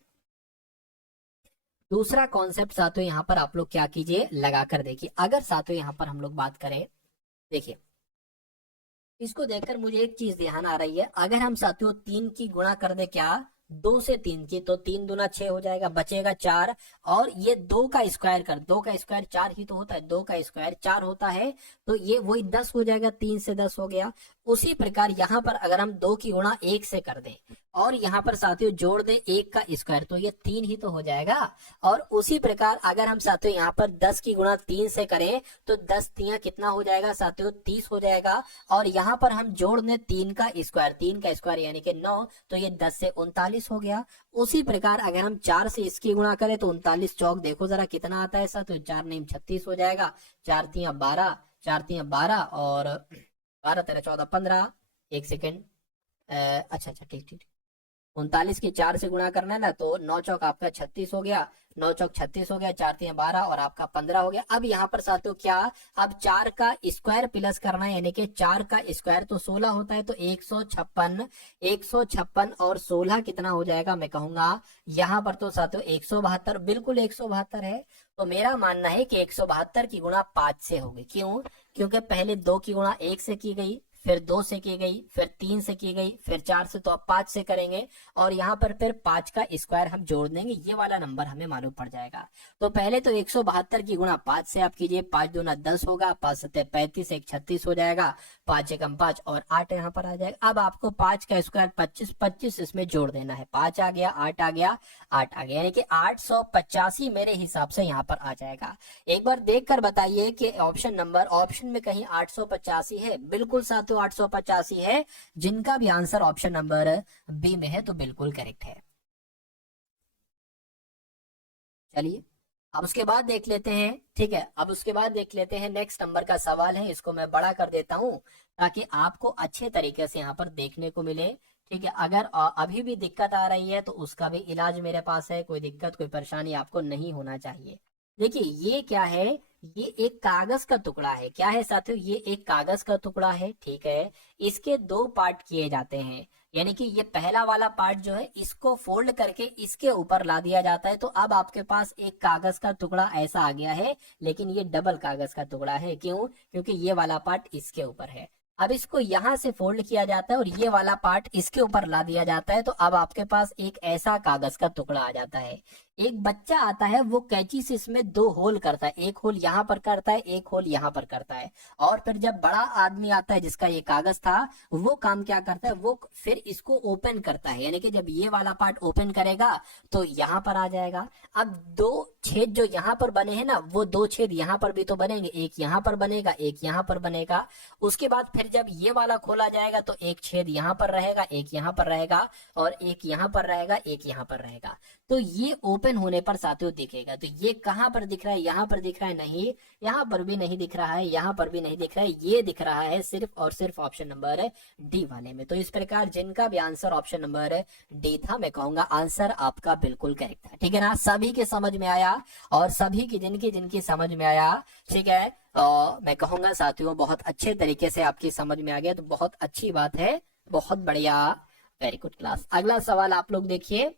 दूसरा कॉन्सेप्ट साथियों यहाँ पर आप लोग क्या कीजिए, लगा कर देखिए। अगर साथियों यहाँ पर हम लोग बात करें, देखिए इसको देखकर मुझे एक चीज ध्यान आ रही है, अगर हम साथियों 3 की गुणा कर दे क्या 2 से 3 की, तो 3 दूना 6 हो जाएगा, बचेगा 4 और ये 2 का स्क्वायर कर, 2 का स्क्वायर 4 ही तो होता है, 2 का स्क्वायर 4 होता है, तो ये वही 10 हो जाएगा, 3 से 10 हो गया। उसी प्रकार यहाँ पर अगर हम 2 की गुणा 1 से कर दें और यहाँ पर साथियों जोड़ दें 1 का स्क्वायर, तो ये 3 ही तो हो जाएगा। और उसी प्रकार अगर हम साथियों यहाँ पर 10 की गुणा 3 से करें तो 10 तियां कितना हो जाएगा साथियों, 30 हो जाएगा। और यहाँ पर हम जोड़ दें 3 का स्क्वायर यानी कि 9, तो ये 10 से 39 हो गया। उसी प्रकार अगर हम 4 से इसकी गुणा करें तो 39 चौक देखो जरा कितना आता है साथियों, 4 नहीं 36 हो जाएगा, 4 तियां 12, 4 तियां 12 और 12 13 14 15, एक सेकेंड, अच्छा ठीक 39 की 4 से गुणा करना है ना, तो 9 चौक आपका 36 हो गया, 9 चौक 36 हो गया, 4 तियां 12 और आपका 15 हो गया। अब यहाँ पर साथियों क्या, अब 4 का स्क्वायर प्लस करना है, यानी कि 4 का स्क्वायर तो 16 होता है, तो 156 और 16 कितना हो जाएगा, मैं कहूंगा यहाँ पर तो साथियों 172, बिल्कुल 172 है। तो मेरा मानना है कि 172 की गुणा 5 से होगी। क्यों? क्योंकि पहले 2 की गुणा 1 से की गई, फिर 2 से की गई, फिर 3 से की गई, फिर 4 से, तो अब 5 से करेंगे और यहाँ पर फिर 5 का स्क्वायर हम जोड़ देंगे, ये वाला नंबर हमें मालूम पड़ जाएगा। तो पहले तो 172 की गुणा 5 से आप कीजिए, 5 दूना 10 होगा, 5 सत्ते 35, 1 36 हो जाएगा, 5 एकम 5 और 8 यहाँ पर आ जाएगा। अब आपको 5 का स्क्वायर 25, 25 इसमें जोड़ देना है, 5 आ गया, 8 आ गया, 8 आ गया, यानी कि 885 मेरे हिसाब से यहाँ पर आ जाएगा। एक बार देख कर बताइए कि ऑप्शन में कहीं 885 है? बिल्कुल साथियों 885 है, जिनका भी आंसर ऑप्शन नंबर बी में है तो बिल्कुल करेक्ट है। चलिए अब उसके बाद देख लेते हैं, ठीक है, अब उसके बाद देख लेते हैं नेक्स्ट नंबर का सवाल है, इसको मैं बड़ा कर देता हूं ताकि आपको अच्छे तरीके से यहाँ पर देखने को मिले। ठीक है, अगर अभी भी दिक्कत आ रही है तो उसका भी इलाज मेरे पास है, कोई दिक्कत कोई परेशानी आपको नहीं होना चाहिए। देखिए ये क्या है, ये एक कागज का टुकड़ा है। क्या है साथियों, ये एक कागज का टुकड़ा है, ठीक है। इसके 2 पार्ट किए जाते हैं, यानी कि ये पहला वाला पार्ट जो है इसको फोल्ड करके इसके ऊपर ला दिया जाता है, तो अब आपके पास एक कागज का टुकड़ा ऐसा आ गया है, लेकिन ये डबल कागज का टुकड़ा है। क्यों? क्योंकि ये वाला पार्ट इसके ऊपर है। अब इसको यहां से फोल्ड किया जाता है और ये वाला पार्ट इसके ऊपर ला दिया जाता है, तो अब आपके पास एक ऐसा कागज का टुकड़ा आ जाता है। एक बच्चा आता है, वो कैंची से इसमें 2 होल करता है, एक होल यहाँ पर करता है, एक होल यहाँ पर करता है, और फिर जब बड़ा आदमी आता है जिसका ये कागज था, वो काम क्या करता है, वो फिर इसको ओपन करता है, यानी कि जब ये वाला पार्ट ओपन करेगा तो यहाँ पर आ जाएगा। अब 2 छेद जो यहाँ पर बने हैं ना, वो 2 छेद यहाँ पर भी तो बनेंगे, एक यहाँ पर बनेगा, एक यहाँ पर बनेगा। उसके बाद फिर जब ये वाला खोला जाएगा तो एक छेद यहाँ पर रहेगा, एक यहाँ पर रहेगा, और एक यहाँ पर रहेगा, एक यहाँ पर रहेगा। तो ये ओपन होने पर साथियों दिखेगा। तो ये कहां पर दिख रहा है? यहाँ पर दिख रहा है? नहीं, यहाँ पर भी नहीं दिख रहा है, यहाँ पर भी नहीं दिख रहा है, ये दिख रहा है सिर्फ और सिर्फ ऑप्शन नंबर डी वाले में। तो इस प्रकार जिनका भी आंसर ऑप्शन नंबर डी था, मैं कहूंगा आंसर आपका बिल्कुल करेक्ट था। ठीक है ना, सभी के समझ में आया, और सभी की जिनकी जिनकी समझ में आया, ठीक है, मैं कहूंगा साथियों बहुत अच्छे तरीके से आपकी समझ में आ गया, तो बहुत अच्छी बात है, बहुत बढ़िया, वेरी गुड क्लास। अगला सवाल आप लोग देखिए।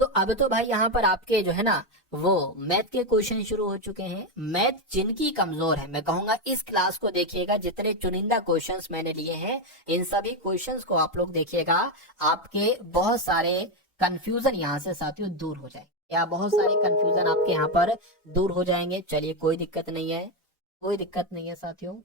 तो अब तो भाई यहाँ पर आपके जो है ना वो मैथ के क्वेश्चन शुरू हो चुके हैं। मैथ जिनकी कमजोर है, मैं कहूंगा इस क्लास को देखिएगा, जितने चुनिंदा क्वेश्चंस मैंने लिए हैं इन सभी क्वेश्चंस को आप लोग देखिएगा, आपके बहुत सारे कंफ्यूजन यहाँ से साथियों दूर हो जाए, या बहुत सारे कंफ्यूजन आपके यहाँ पर दूर हो जाएंगे। चलिए कोई दिक्कत नहीं है, कोई दिक्कत नहीं है साथियों।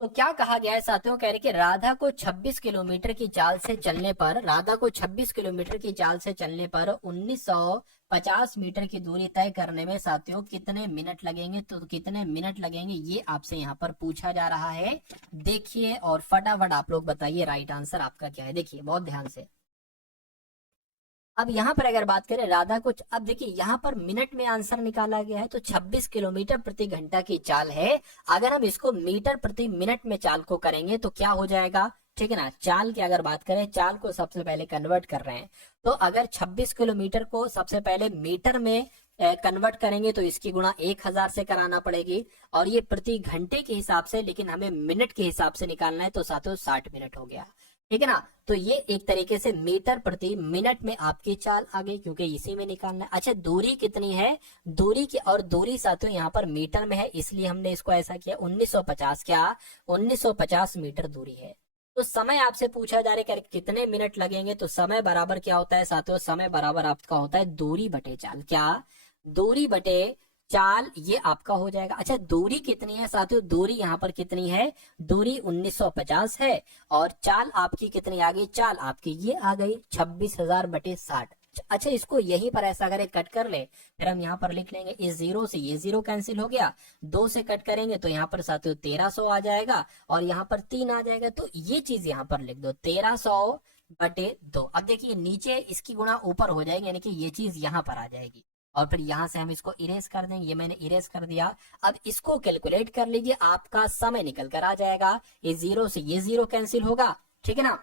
तो क्या कहा गया है साथियों, कह रहे कि राधा को 26 किलोमीटर की चाल से चलने पर, राधा को 26 किलोमीटर की चाल से चलने पर 1950 मीटर की दूरी तय करने में साथियों कितने मिनट लगेंगे? तो कितने मिनट लगेंगे ये आपसे यहाँ पर पूछा जा रहा है। देखिए और फटाफट आप लोग बताइए राइट आंसर आपका क्या है। देखिए बहुत ध्यान से, अब यहाँ पर अगर बात करें राधा को, अब देखिए यहाँ पर मिनट में आंसर निकाला गया है, तो 26 किलोमीटर प्रति घंटा की चाल है। अगर हम इसको मीटर प्रति मिनट में चाल को करेंगे तो क्या हो जाएगा? ठीक है ना, चाल की अगर बात करें, चाल को सबसे पहले कन्वर्ट कर रहे हैं, तो अगर 26 किलोमीटर को सबसे पहले मीटर में कन्वर्ट करेंगे तो इसकी गुणा 1000 से कराना पड़ेगी, और ये प्रति घंटे के हिसाब से, लेकिन हमें मिनट के हिसाब से निकालना है, तो साथियों 60 मिनट हो गया। ठीक है ना, तो ये एक तरीके से मीटर प्रति मिनट में आपकी चाल आ गई, क्योंकि इसी में निकालना है। अच्छा दूरी कितनी है? दूरी की, और दूरी साथियों यहाँ पर मीटर में है, इसलिए हमने इसको ऐसा किया 1950, क्या 1950 मीटर दूरी है। तो समय आपसे पूछा जा रहा है कितने मिनट लगेंगे, तो समय बराबर क्या होता है साथियों, समय बराबर आपका होता है दूरी बटे चाल। क्या? दूरी बटे चाल, ये आपका हो जाएगा। अच्छा दूरी कितनी है साथियों? दूरी यहाँ पर कितनी है? दूरी 1950 है, और चाल आपकी कितनी आ गई? चाल आपकी ये आ गई 26,000 बटे 60। अच्छा इसको यहीं पर ऐसा करें, कट कर ले, फिर हम यहाँ पर लिख लेंगे, इस 0 से ये 0 कैंसिल हो गया, 2 से कट करेंगे तो यहाँ पर साथियों 1300 आ जाएगा, और यहाँ पर 3 आ जाएगा, तो ये चीज यहाँ पर लिख दो 1300 बटे 2। अब देखिए नीचे इसकी गुणा ऊपर हो जाएगी, यानी कि ये चीज यहाँ पर आ जाएगी, और फिर यहां से हम इसको इरेज कर देंगे, ये मैंने इरेज कर दिया। अब इसको कैलकुलेट कर लीजिए, आपका समय निकल कर आ जाएगा, ये 0 से ये 0 कैंसिल होगा, ठीक है ना।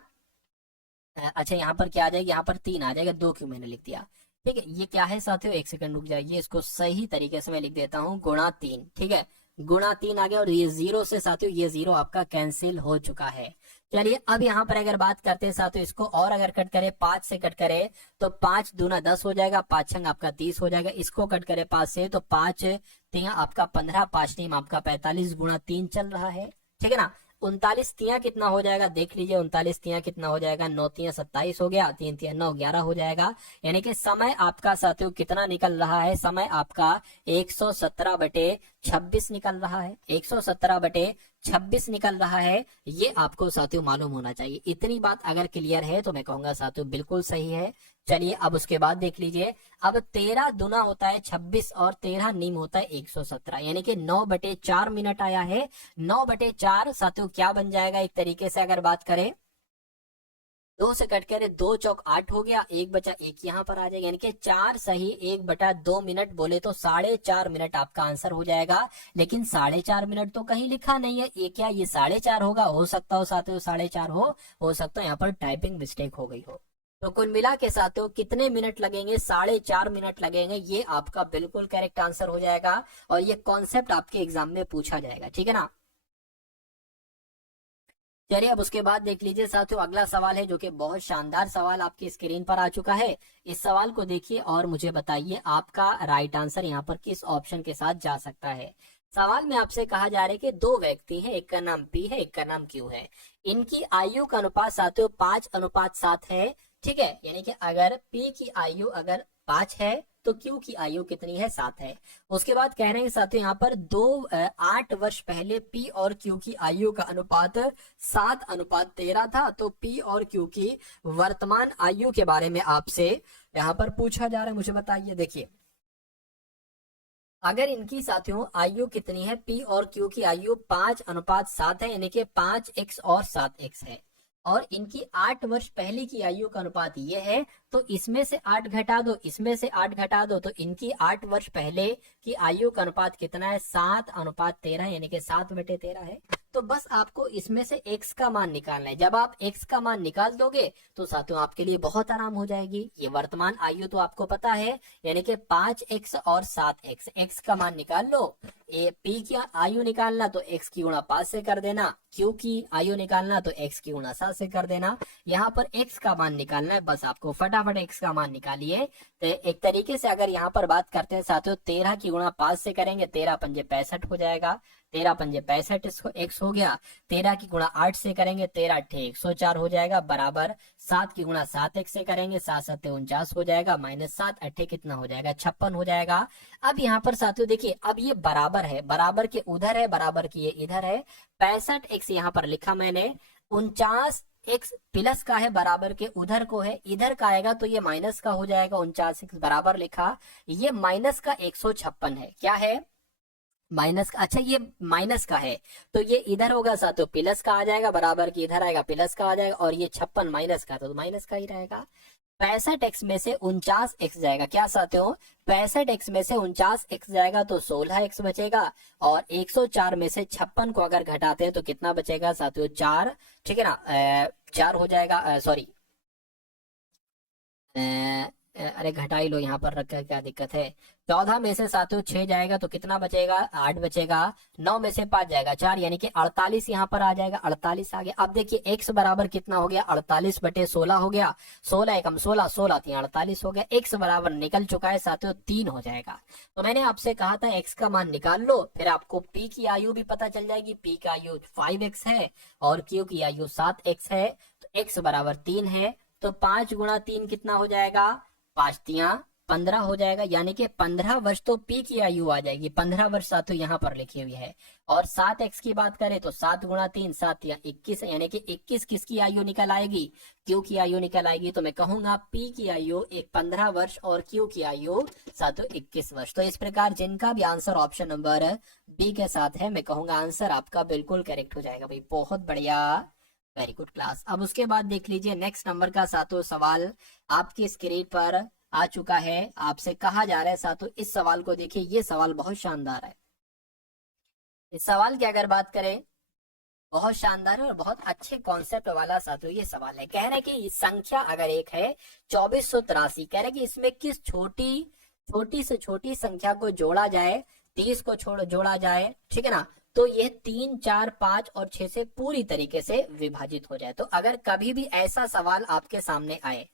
अच्छा यहाँ पर क्या आ जाएगा? यहाँ पर 3 आ जाएगा, 2 क्यों मैंने लिख दिया, ठीक है। ये क्या है साथियों, एक सेकंड रुक जाइए, इसको सही तरीके से मैं लिख देता हूँ, गुणा 3, ठीक है, गुणा 3 आ गया और ये 0 से साथियों ये 0 आपका कैंसिल हो चुका है। चलिए अब यहाँ पर अगर बात करते हैं साथियों, इसको और अगर कट करें 5 से कट करें तो 5 दूना 10 हो जाएगा, 5 छंग आपका 30 हो जाएगा। इसको कट करें 5 से तो 5 तिया आपका 15, 5 टीम आपका 45 गुणा 3 चल रहा है, ठीक है ना। 39 तिया कितना हो जाएगा देख लीजिए, 39 तिया कितना हो जाएगा, 9 तिया 27 हो गया, 3 तिया 9 11 हो जाएगा। यानी कि समय आपका साथियों कितना निकल रहा है, समय आपका 117/26 निकल रहा है, 117/26 निकल रहा है। ये आपको साथियों मालूम होना चाहिए। इतनी बात अगर क्लियर है तो मैं कहूंगा साथियों बिल्कुल सही है। चलिए अब उसके बाद देख लीजिए, अब 13 दुना होता है 26 और 13 नीम होता है 117, यानी कि 9/4 मिनट आया है। 9/4 साथियों क्या बन जाएगा, एक तरीके से अगर बात करें 2 से कट करे 2 चौक 8 हो गया, 1 बचा 1 यहाँ पर आ जाएगा, यानी कि 4 सही 1/2 मिनट बोले तो 4.5 मिनट आपका आंसर हो जाएगा। लेकिन 4.5 मिनट तो कहीं लिखा नहीं है, ये क्या ये 4.5 होगा, हो सकता हो साथियों 4.5 हो सकता है यहाँ पर टाइपिंग मिस्टेक हो गई हो। तो कुल मिला के साथियों कितने मिनट लगेंगे, 4.5 मिनट लगेंगे, ये आपका बिल्कुल करेक्ट आंसर हो जाएगा और ये कॉन्सेप्ट आपके एग्जाम में पूछा जाएगा, ठीक है ना। चलिए अब उसके बाद देख लीजिए साथियों, अगला सवाल है जो कि बहुत शानदार सवाल आपकी स्क्रीन पर आ चुका है। इस सवाल को देखिए और मुझे बताइए आपका राइट आंसर यहाँ पर किस ऑप्शन के साथ जा सकता है। सवाल में आपसे कहा जा रहा है कि दो व्यक्ति हैं, एक का नाम पी है, एक का नाम क्यू है। इनकी आयु का अनुपात साथियों 5:7 है, ठीक है। यानी कि अगर पी की आयु अगर 5 है तो क्यू की आयु कितनी है, 7 है। उसके बाद कह रहे हैं साथियों यहाँ पर 8 वर्ष पहले पी और क्यू की आयु का अनुपात 7:13 था। तो पी और क्यू की वर्तमान आयु के बारे में आपसे यहाँ पर पूछा जा रहा है, मुझे बताइए। देखिए अगर इनकी साथियों आयु कितनी है, पी और क्यू की आयु 5:7 है, यानी कि 5x और 7x है, और इनकी 8 वर्ष पहले की आयु का अनुपात ये है, तो इसमें से 8 घटा दो, इसमें से 8 घटा दो, तो इनकी 8 वर्ष पहले की आयु का अनुपात कितना है, 7:13, यानी कि 7/13 है। तो बस आपको इसमें से x का मान निकालना है। जब आप x का मान निकाल दोगे तो साथियों आपके लिए बहुत आराम हो जाएगी। ये वर्तमान आयु तो आपको पता है, यानी कि 5x और 7x, x का मान निकाल लो। p की आयु निकालना तो x की गुणा 5 से कर देना, q की आयु निकालना तो x की गुणा 7 से कर देना। यहाँ पर x का मान निकालना है, बस आपको फटाफट x का मान निकालिए। तो एक तरीके से अगर यहाँ पर बात करते हैं साथियों, 13 की गुणा 5 से करेंगे, 13 पंजे 65 हो जाएगा, 13 पंजे 65 x हो गया। 13 की गुणा 8 से करेंगे, 13 अट्ठे 104 हो जाएगा, बराबर 7 की गुणा 7x से करेंगे, 7 सत्ते 49 हो जाएगा, -7 अट्ठे कितना हो जाएगा, 56 हो जाएगा। अब यहाँ पर साथियों देखिए, अब ये बराबर है, बराबर के उधर है, बराबर की ये इधर है। 65x यहाँ पर लिखा मैंने, 49x प्लस का है, बराबर के उधर को है, इधर का आएगा तो ये माइनस का हो जाएगा। 49x बराबर लिखा, ये माइनस का 156 है, क्या है माइनस का, अच्छा ये माइनस का है तो ये इधर होगा साथियों प्लस का आ जाएगा, बराबर की इधर आएगा प्लस का आ जाएगा, और ये 56 माइनस का तो माइनस का ही रहेगा। 65x में से 49x जाएगा, क्या साथियों 65x में से 49x जाएगा तो 16x बचेगा, और 104 में से 56 को अगर घटाते हैं तो कितना बचेगा साथियों 4, ठीक है ना। 4 हो जाएगा, सॉरी अरे घटा ही लो, यहाँ पर रखकर क्या दिक्कत है। 14 में से साथियों 6 जाएगा तो कितना बचेगा, 8 बचेगा। 9 में से 5 जाएगा 4, यानी कि 48 यहाँ पर आ जाएगा, 48 आ गया। अब देखिए x बराबर कितना हो गया, 48/16 हो गया, 16 एकम 16, 16 3 48 हो गया। x बराबर निकल चुका है साथियों 3 हो जाएगा। तो मैंने आपसे कहा था x का मान निकाल लो, फिर आपको p की आयु भी पता चल जाएगी। p की आयु 5x है और q की आयु 7x है, तो x बराबर 3 है। तो 5 गुणा 3 कितना हो जाएगा, 5 तिया 15 हो जाएगा, यानी कि 15 वर्ष तो पी की आयु आ जाएगी, 15 वर्ष साथियों यहाँ पर लिखी हुई है। और 7x की बात करें तो 7 गुणा 3 7 या 21 है, यानी कि 21 किसकी आयु निकल आएगी, क्यू की आयु निकल आएगी। तो मैं कहूंगा पी की आयु 15 वर्ष और क्यू की आयु साथियों 21 वर्ष। तो इस प्रकार जिनका भी आंसर ऑप्शन नंबर बी के साथ है, मैं कहूंगा आंसर आपका बिल्कुल करेक्ट हो जाएगा भाई, बहुत बढ़िया, वेरी गुड क्लास। अब उसके बाद देख लीजिए नेक्स्ट नंबर का साथियों सवाल आपकी स्क्रीन पर आ चुका है। आपसे कहा जा रहा है साथियों, इस सवाल को देखिए, ये सवाल बहुत शानदार है। इस सवाल की अगर बात करें, बहुत शानदार है और बहुत अच्छे कॉन्सेप्ट वाला साथियों ये सवाल है। कह रहे हैं कि संख्या अगर एक है 2483, कह रहे हैं कि इसमें किस छोटी से छोटी संख्या को जोड़ा जाए 30 को जोड़ा जाए, ठीक है ना, तो ये 3, 4, 5 और 6 से पूरी तरीके से विभाजित हो जाए। तो अगर कभी भी ऐसा सवाल आपके सामने आए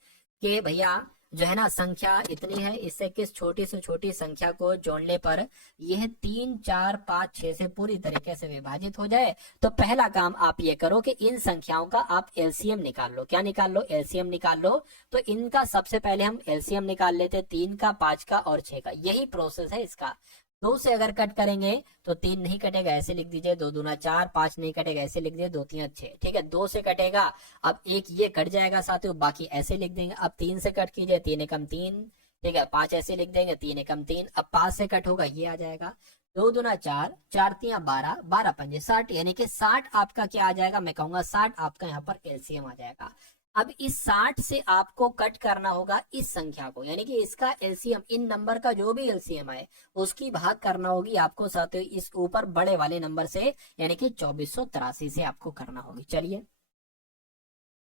कि भैया जो है ना संख्या इतनी है, इससे किस छोटी से छोटी संख्या को जोड़ने पर यह 3, 4, 5, 6 से पूरी तरीके से विभाजित हो जाए, तो पहला काम आप ये करो कि इन संख्याओं का आप एलसीएम निकाल लो। क्या निकाल लो? एलसीएम निकाल लो। तो इनका सबसे पहले हम एलसीएम निकाल लेते, 3 का, 5 का और 6 का। यही प्रोसेस है इसका। 2 से अगर कट करेंगे तो 3 नहीं कटेगा, ऐसे लिख दीजिए, 2 दूना 4, 5 नहीं कटेगा, ऐसे लिख दिए, 2 3 6, ठीक है। 2 से कटेगा, अब एक ये कट जाएगा साथियों, बाकी ऐसे लिख देंगे। अब 3 से कट कीजिए, 3 एकम 3, ठीक है, 5 ऐसे लिख देंगे, 3 एकम 3। अब 5 से कट होगा, ये आ जाएगा, 2 दूना 4, 4 तिया 12, 12 पंजे 60, यानी कि 60 आपका क्या आ जाएगा, मैं कहूंगा 60 आपका यहाँ पर एलसीएम आ जाएगा। अब इस 60 से आपको कट करना होगा इस संख्या को, यानी कि इसका एलसीएम, इन नंबर का जो भी एलसीएम आए उसकी भाग करना होगी आपको साथियों इस ऊपर बड़े वाले नंबर से, यानी कि 2483 से आपको करना होगी। चलिए,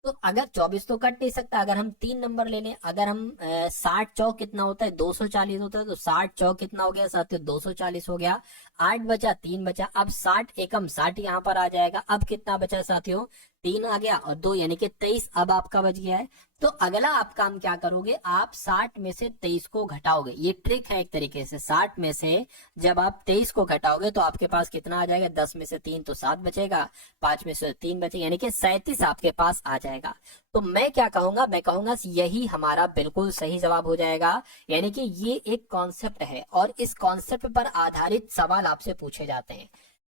तो अगर 24 तो कट नहीं सकता, अगर हम 3 नंबर ले लें, अगर हम 60 चौक कितना होता है, 240 होता है, तो 60 चौक कितना हो गया साथियों, 240 हो गया। 8 बचा, 3 बचा, अब 60 एकम 60 यहाँ पर आ जाएगा। अब कितना बचा साथियों, 3 आ गया और 2 यानी कि 23 अब आपका बच गया है। तो अगला आप काम क्या करोगे, आप 60 में से 23 को घटाओगे। ये ट्रिक है एक तरीके से, 60 में से जब आप 23 को घटाओगे तो आपके पास कितना आ जाएगा, 10 में से 3 तो 7 बचेगा, 5 में से 3 बचेगा, यानी कि 37 आपके पास आ जाएगा। तो मैं क्या कहूंगा, मैं कहूंगा यही हमारा बिल्कुल सही जवाब हो जाएगा। यानी कि ये एक कॉन्सेप्ट है और इस कॉन्सेप्ट पर आधारित सवाल आपसे पूछे जाते हैं।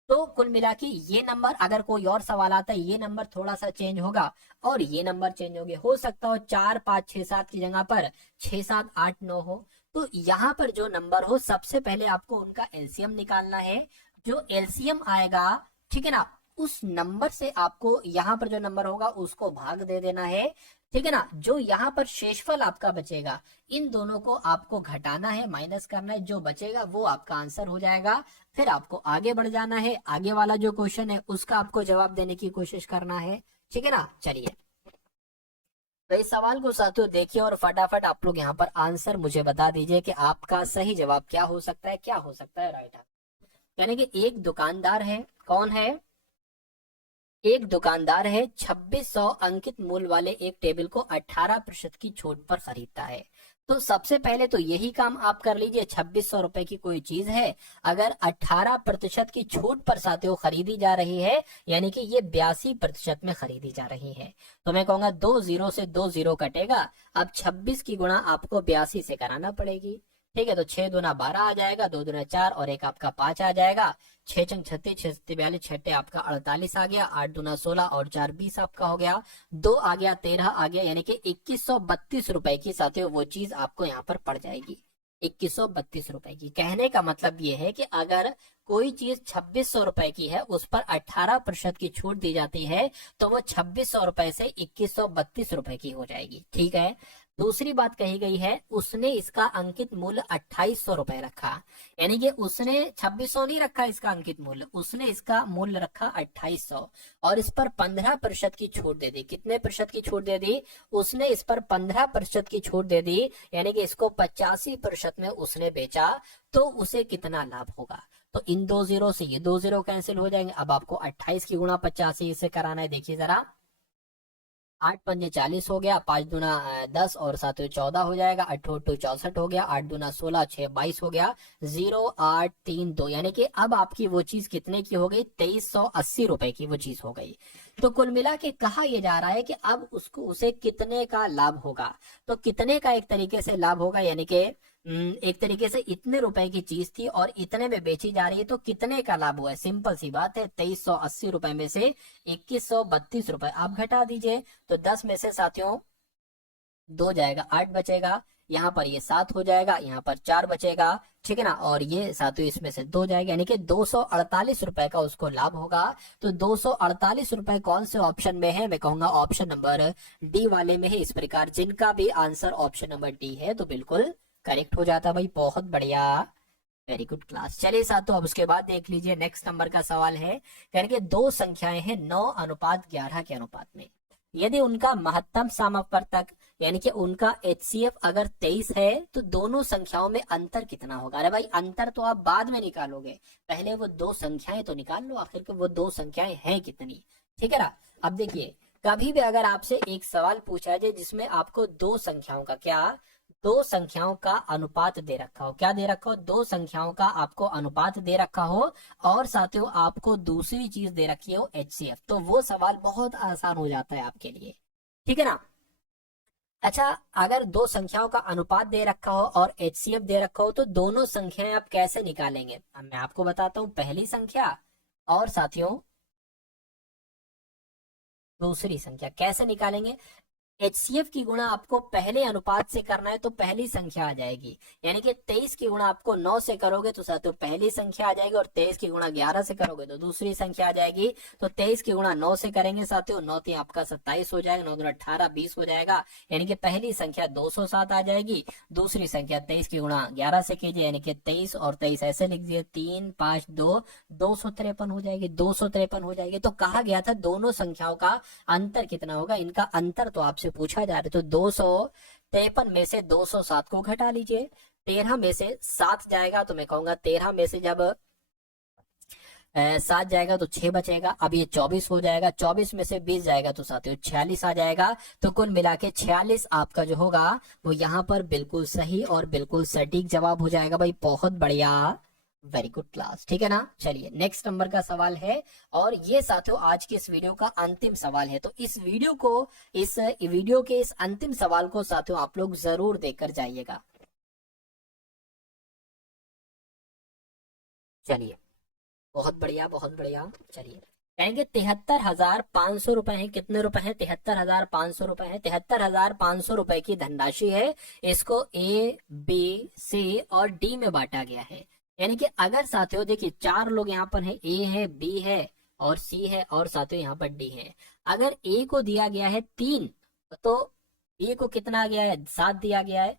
तो कुल मिला के ये नंबर, अगर कोई और सवाल आता है, ये नंबर थोड़ा सा चेंज होगा और ये नंबर चेंज होंगे। हो सकता हो 4, 5, 6, 7 की जगह पर 6, 7, 8, 9 हो। तो यहाँ पर जो नंबर हो, सबसे पहले आपको उनका एलसीएम निकालना है। जो एलसीएम आएगा, ठीक है ना, उस नंबर से आपको यहाँ पर जो नंबर होगा उसको भाग दे देना है, ठीक है ना। जो यहाँ पर शेषफल आपका बचेगा, इन दोनों को आपको घटाना है, माइनस करना है, जो बचेगा वो आपका आंसर हो जाएगा। फिर आपको आगे बढ़ जाना है, आगे वाला जो क्वेश्चन है उसका आपको जवाब देने की कोशिश करना है, ठीक है ना। चलिए, तो इस सवाल को साथियों देखिए और फटाफट आप लोग यहाँ पर आंसर मुझे बता दीजिए कि आपका सही जवाब क्या हो सकता है, क्या हो सकता है राइट आंसर। यानी कि एक दुकानदार है, कौन है, एक दुकानदार है, 2600 अंकित मूल्य वाले एक टेबल को 18% की छूट पर खरीदता है। तो सबसे पहले तो यही काम आप कर लीजिए। 2600 रुपए की कोई चीज है, अगर 18% की छूट पर साथियों खरीदी जा रही है, यानी कि ये 82% में खरीदी जा रही है, तो मैं कहूंगा 2 0 से 2 0 कटेगा। अब 26 की गुणा आपको 82 से कराना पड़ेगी, ठीक है। तो 6 दूना 12 आ जाएगा, 2 दूना 4 और एक आपका 5 आ जाएगा। 6 चंग 36, 6 42, 6 आपका 48 आ गया, 8 दूना 16 और 4 20 आपका हो गया, 2 आ गया, 13 आ गया, यानी कि 2132 रुपए की साथियों वो चीज आपको यहाँ पर पड़ जाएगी। 2132 रुपए की। कहने का मतलब ये है कि अगर कोई चीज 2600 रुपए की है, उस पर 18% की छूट दी जाती है, तो वो 2600 रुपए से 2132 रुपए की हो जाएगी, ठीक है। दूसरी बात कही गई है, उसने इसका अंकित मूल्य 2800 रुपए रखा, यानी कि उसने 2600 नहीं रखा इसका अंकित मूल्य, उसने इसका मूल्य रखा 2800 और इस पर 15% की छूट दे दी। कितने प्रतिशत की छूट दे दी? उसने इस पर 15% की छूट दे दी, यानी कि इसको 85% में उसने बेचा, तो उसे कितना लाभ होगा। तो इन 2 0 से ये 2 0 कैंसिल हो जाएंगे। अब आपको 28 की गुणा 85 से कराना है। देखिए जरा, 8 पंजे 40 हो गया, 5 दूना 10 और 7 14 हो जाएगा, 8 8 64 हो गया, 8 दूना 16, 6 22 हो गया, 0 8 3 2, यानी कि अब आपकी वो चीज कितने की हो गई? 2380 रुपए की वो चीज हो गई। तो कुल मिला के कहा यह जा रहा है कि अब उसको उसे कितने का लाभ होगा। तो कितने का एक तरीके से लाभ होगा, यानी कि एक तरीके से इतने रुपए की चीज थी और इतने में बेची जा रही है, तो कितने का लाभ हुआ है? सिंपल सी बात है, 2380 रुपए में से 2132 रुपए आप घटा दीजिए, तो 10 में से साथियों 2 जाएगा, 8 बचेगा, यहाँ पर ये 7 हो जाएगा, यहाँ पर 4 बचेगा, ठीक है ना, और ये साथियों इसमें से 2 जाएगा, यानी कि 248 रुपए का उसको लाभ होगा। तो 248 रुपए कौन से ऑप्शन में है? मैं कहूंगा ऑप्शन नंबर डी वाले में है। इस प्रकार जिनका भी आंसर ऑप्शन नंबर डी है तो बिल्कुल करेक्ट हो जाता भाई। बहुत बढ़िया, वेरी गुड क्लास। चलिए साथियों, अब उसके बाद देख लीजिए नेक्स्ट नंबर का सवाल है, यानी कि 2 संख्याएं हैं 9:11 के अनुपात में, यदि उनका महत्तम समापवर्तक यानी कि उनका HCF अगर 23 है तो दोनों संख्याओं में अंतर कितना होगा। अरे भाई अंतर तो आप बाद में निकालोगे, पहले वो दो संख्याएं तो निकाल लो, आखिर के वो दो संख्याएं हैं कितनी। ठीक है ना। अब देखिए, कभी भी अगर आपसे एक सवाल पूछा जाए जिसमें आपको दो संख्याओं का दो संख्याओं का अनुपात दे रखा हो, क्या दे रखा हो, दो संख्याओं का आपको अनुपात दे रखा हो और साथियों आपको दूसरी चीज दे रखी हो HCF, तो वो सवाल बहुत आसान हो जाता है आपके लिए। ठीक है ना। अच्छा, अगर दो संख्याओं का अनुपात दे रखा हो और HCF दे रखा हो तो दोनों संख्याएं आप कैसे निकालेंगे। अब मैं आपको बताता हूं, पहली संख्या और साथियों दूसरी संख्या कैसे निकालेंगे। HCF की गुणा आपको पहले अनुपात से करना है तो पहली संख्या आ जाएगी, यानी कि 23 की गुणा आपको 9 से करोगे तो साथियों पहली संख्या आ जाएगी, और 23 की गुणा 11 से करोगे तो दूसरी संख्या आ जाएगी। तो 23 की गुणा 9 से करेंगे साथियों, 9 3 आपका 27 हो जाएगा, 9 2 18 20 हो जाएगा, यानी कि पहली संख्या 207 आ जाएगी। दूसरी संख्या 23 की गुणा 11 से कीजिए, यानी कि 23 और 23 ऐसे लिख दिए, 3 5 2 253 हो जाएगी, 253 हो जाएगी। तो कहा गया था दोनों संख्याओं का अंतर कितना होगा, इनका अंतर तो आपसे पूछा जा रहा है। तो 253 में से 207 को घटा लीजिए, 13 में से 7 जाएगा तो मैं कहूंगा 13 में से जब 7 जाएगा तो 6 बचेगा, अब ये 24 हो जाएगा, 24 में से 20 जाएगा तो साथियों 46 आ जाएगा। तो कुल मिला के 46 आपका जो होगा वो यहाँ पर बिल्कुल सही और बिल्कुल सटीक जवाब हो जाएगा। भाई बहुत बढ़िया, वेरी गुड क्लास। ठीक है ना। चलिए नेक्स्ट नंबर का सवाल है, और ये साथियों आज के इस वीडियो का अंतिम सवाल है। तो इस वीडियो के इस अंतिम सवाल को साथियों आप लोग जरूर देखकर जाइएगा। चलिए बहुत बढ़िया बहुत बढ़िया। चलिए कहेंगे 73,500 रुपए है, कितने रुपए हैं, 73,500 रुपए है। 73,500 रुपए की धनराशि है, इसको A, B, C और D में बांटा गया है। यानी कि अगर साथियों देखिए चार लोग यहाँ पर हैं, A है, B है और C है और साथियों यहाँ पर D है। अगर A को दिया गया है 3, तो B को कितना दिया है, 7 दिया गया है,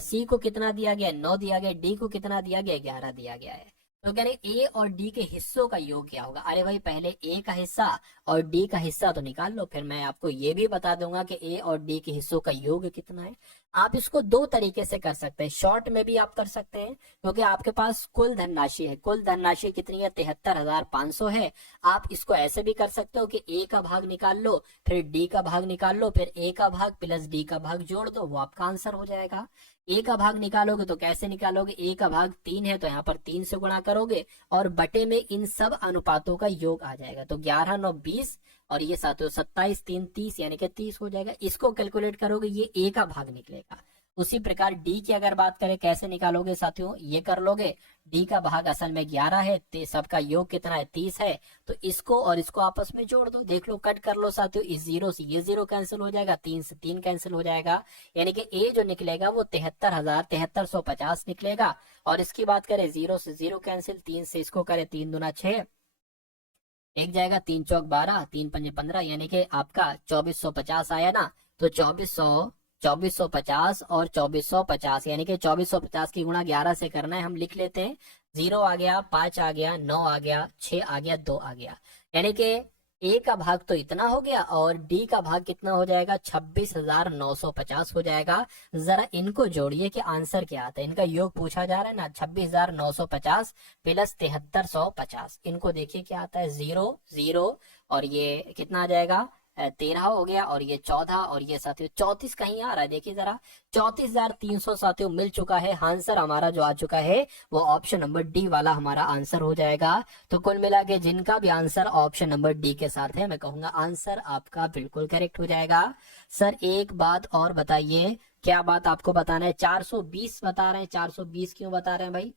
C को कितना दिया गया है, 9 दिया गया है, D को कितना दिया गया है, 11 दिया गया है। तो कह रहे A और D के हिस्सों का योग क्या होगा। अरे भाई पहले A का हिस्सा और D का हिस्सा तो निकाल लो, फिर मैं आपको ये भी बता दूंगा कि A और D के हिस्सों का योग कितना है। आप इसको दो तरीके से कर सकते हैं, शॉर्ट में भी आप कर सकते हैं, क्योंकि आपके पास कुल धनराशि है। कुल धनराशि कितनी है, 73,500 है। आप इसको ऐसे भी कर सकते हो कि A का भाग निकाल लो, फिर D का भाग निकाल लो, फिर A का भाग प्लस D का भाग जोड़ दो, वो आपका आंसर हो जाएगा। A का भाग निकालोगे तो कैसे निकालोगे, A का भाग 3 है तो यहाँ पर 3 से गुणा करोगे और बटे में इन सब अनुपातों का योग आ जाएगा। तो 11 9 20 और ये साथियों 27 3 30, यानी कि 30 हो जाएगा। इसको कैलकुलेट करोगे ये A का भाग निकलेगा। उसी प्रकार D की अगर बात करें कैसे निकालोगे साथियों, ये कर लोगे, D का भाग असल में 11 है, तो सबका योग कितना है, 30 है। तो इसको और इसको आपस में जोड़ दो, देख लो कट कर लो साथियों, इस 0 से ये 0 कैंसिल हो जाएगा, 3 से 3 कैंसिल हो जाएगा, यानी कि A जो निकलेगा वो 73,750 निकलेगा। और इसकी बात करें 0 से 0 कैंसिल, 3 से इसको करें 3 दूना 6, एक जाएगा, 3 चौक 12, 3 पंजे 15, यानी कि आपका 2450 आया ना। तो 2450 और 2450, यानी कि 2450 की गुणा 11 से करना है, हम लिख लेते हैं। 0 आ गया, 5 आ गया, 9 आ गया, 6 आ गया, 2 आ गया, यानी कि A का भाग तो इतना हो गया और D का भाग कितना हो जाएगा, 26,950 हो जाएगा। जरा इनको जोड़िए कि आंसर क्या आता है, इनका योग पूछा जा रहा है ना, 26,950 प्लस 7350, इनको देखिए क्या आता है, 0 0 और ये कितना आ जाएगा, 13 हो गया, और ये 14 और ये साथियों 34 कहीं आ रहा है, देखिए जरा 34,300 साथियों मिल चुका है। आंसर हमारा जो आ चुका है वो ऑप्शन नंबर डी वाला हमारा आंसर हो जाएगा। तो कुल मिला के जिनका भी आंसर ऑप्शन नंबर डी के साथ है, मैं कहूंगा आंसर आपका बिल्कुल करेक्ट हो जाएगा। सर एक बात और बताइए, क्या बात आपको बताना है, 420 बता रहे हैं, 420 क्यों बता रहे हैं भाई,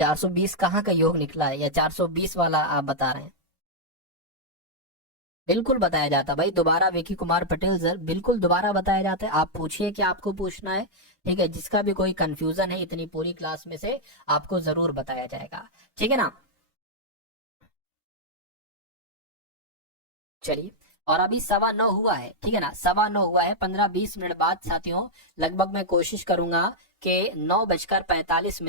420 कहाँ का योग निकला है, या 420 वाला आप बता रहे हैं। बिल्कुल बताया जाता भाई, दोबारा विकी कुमार पटेल सर, बिल्कुल दोबारा बताया जाता है। आप पूछिए कि आपको पूछना है, ठीक है, जिसका भी कोई कंफ्यूजन है इतनी पूरी क्लास में से आपको जरूर बताया जाएगा, ठीक है ना। चलिए, और अभी 9:15 हुआ है, ठीक है ना, 9:15 हुआ है, 15-20 मिनट बाद साथियों लगभग मैं कोशिश करूंगा कि 9:45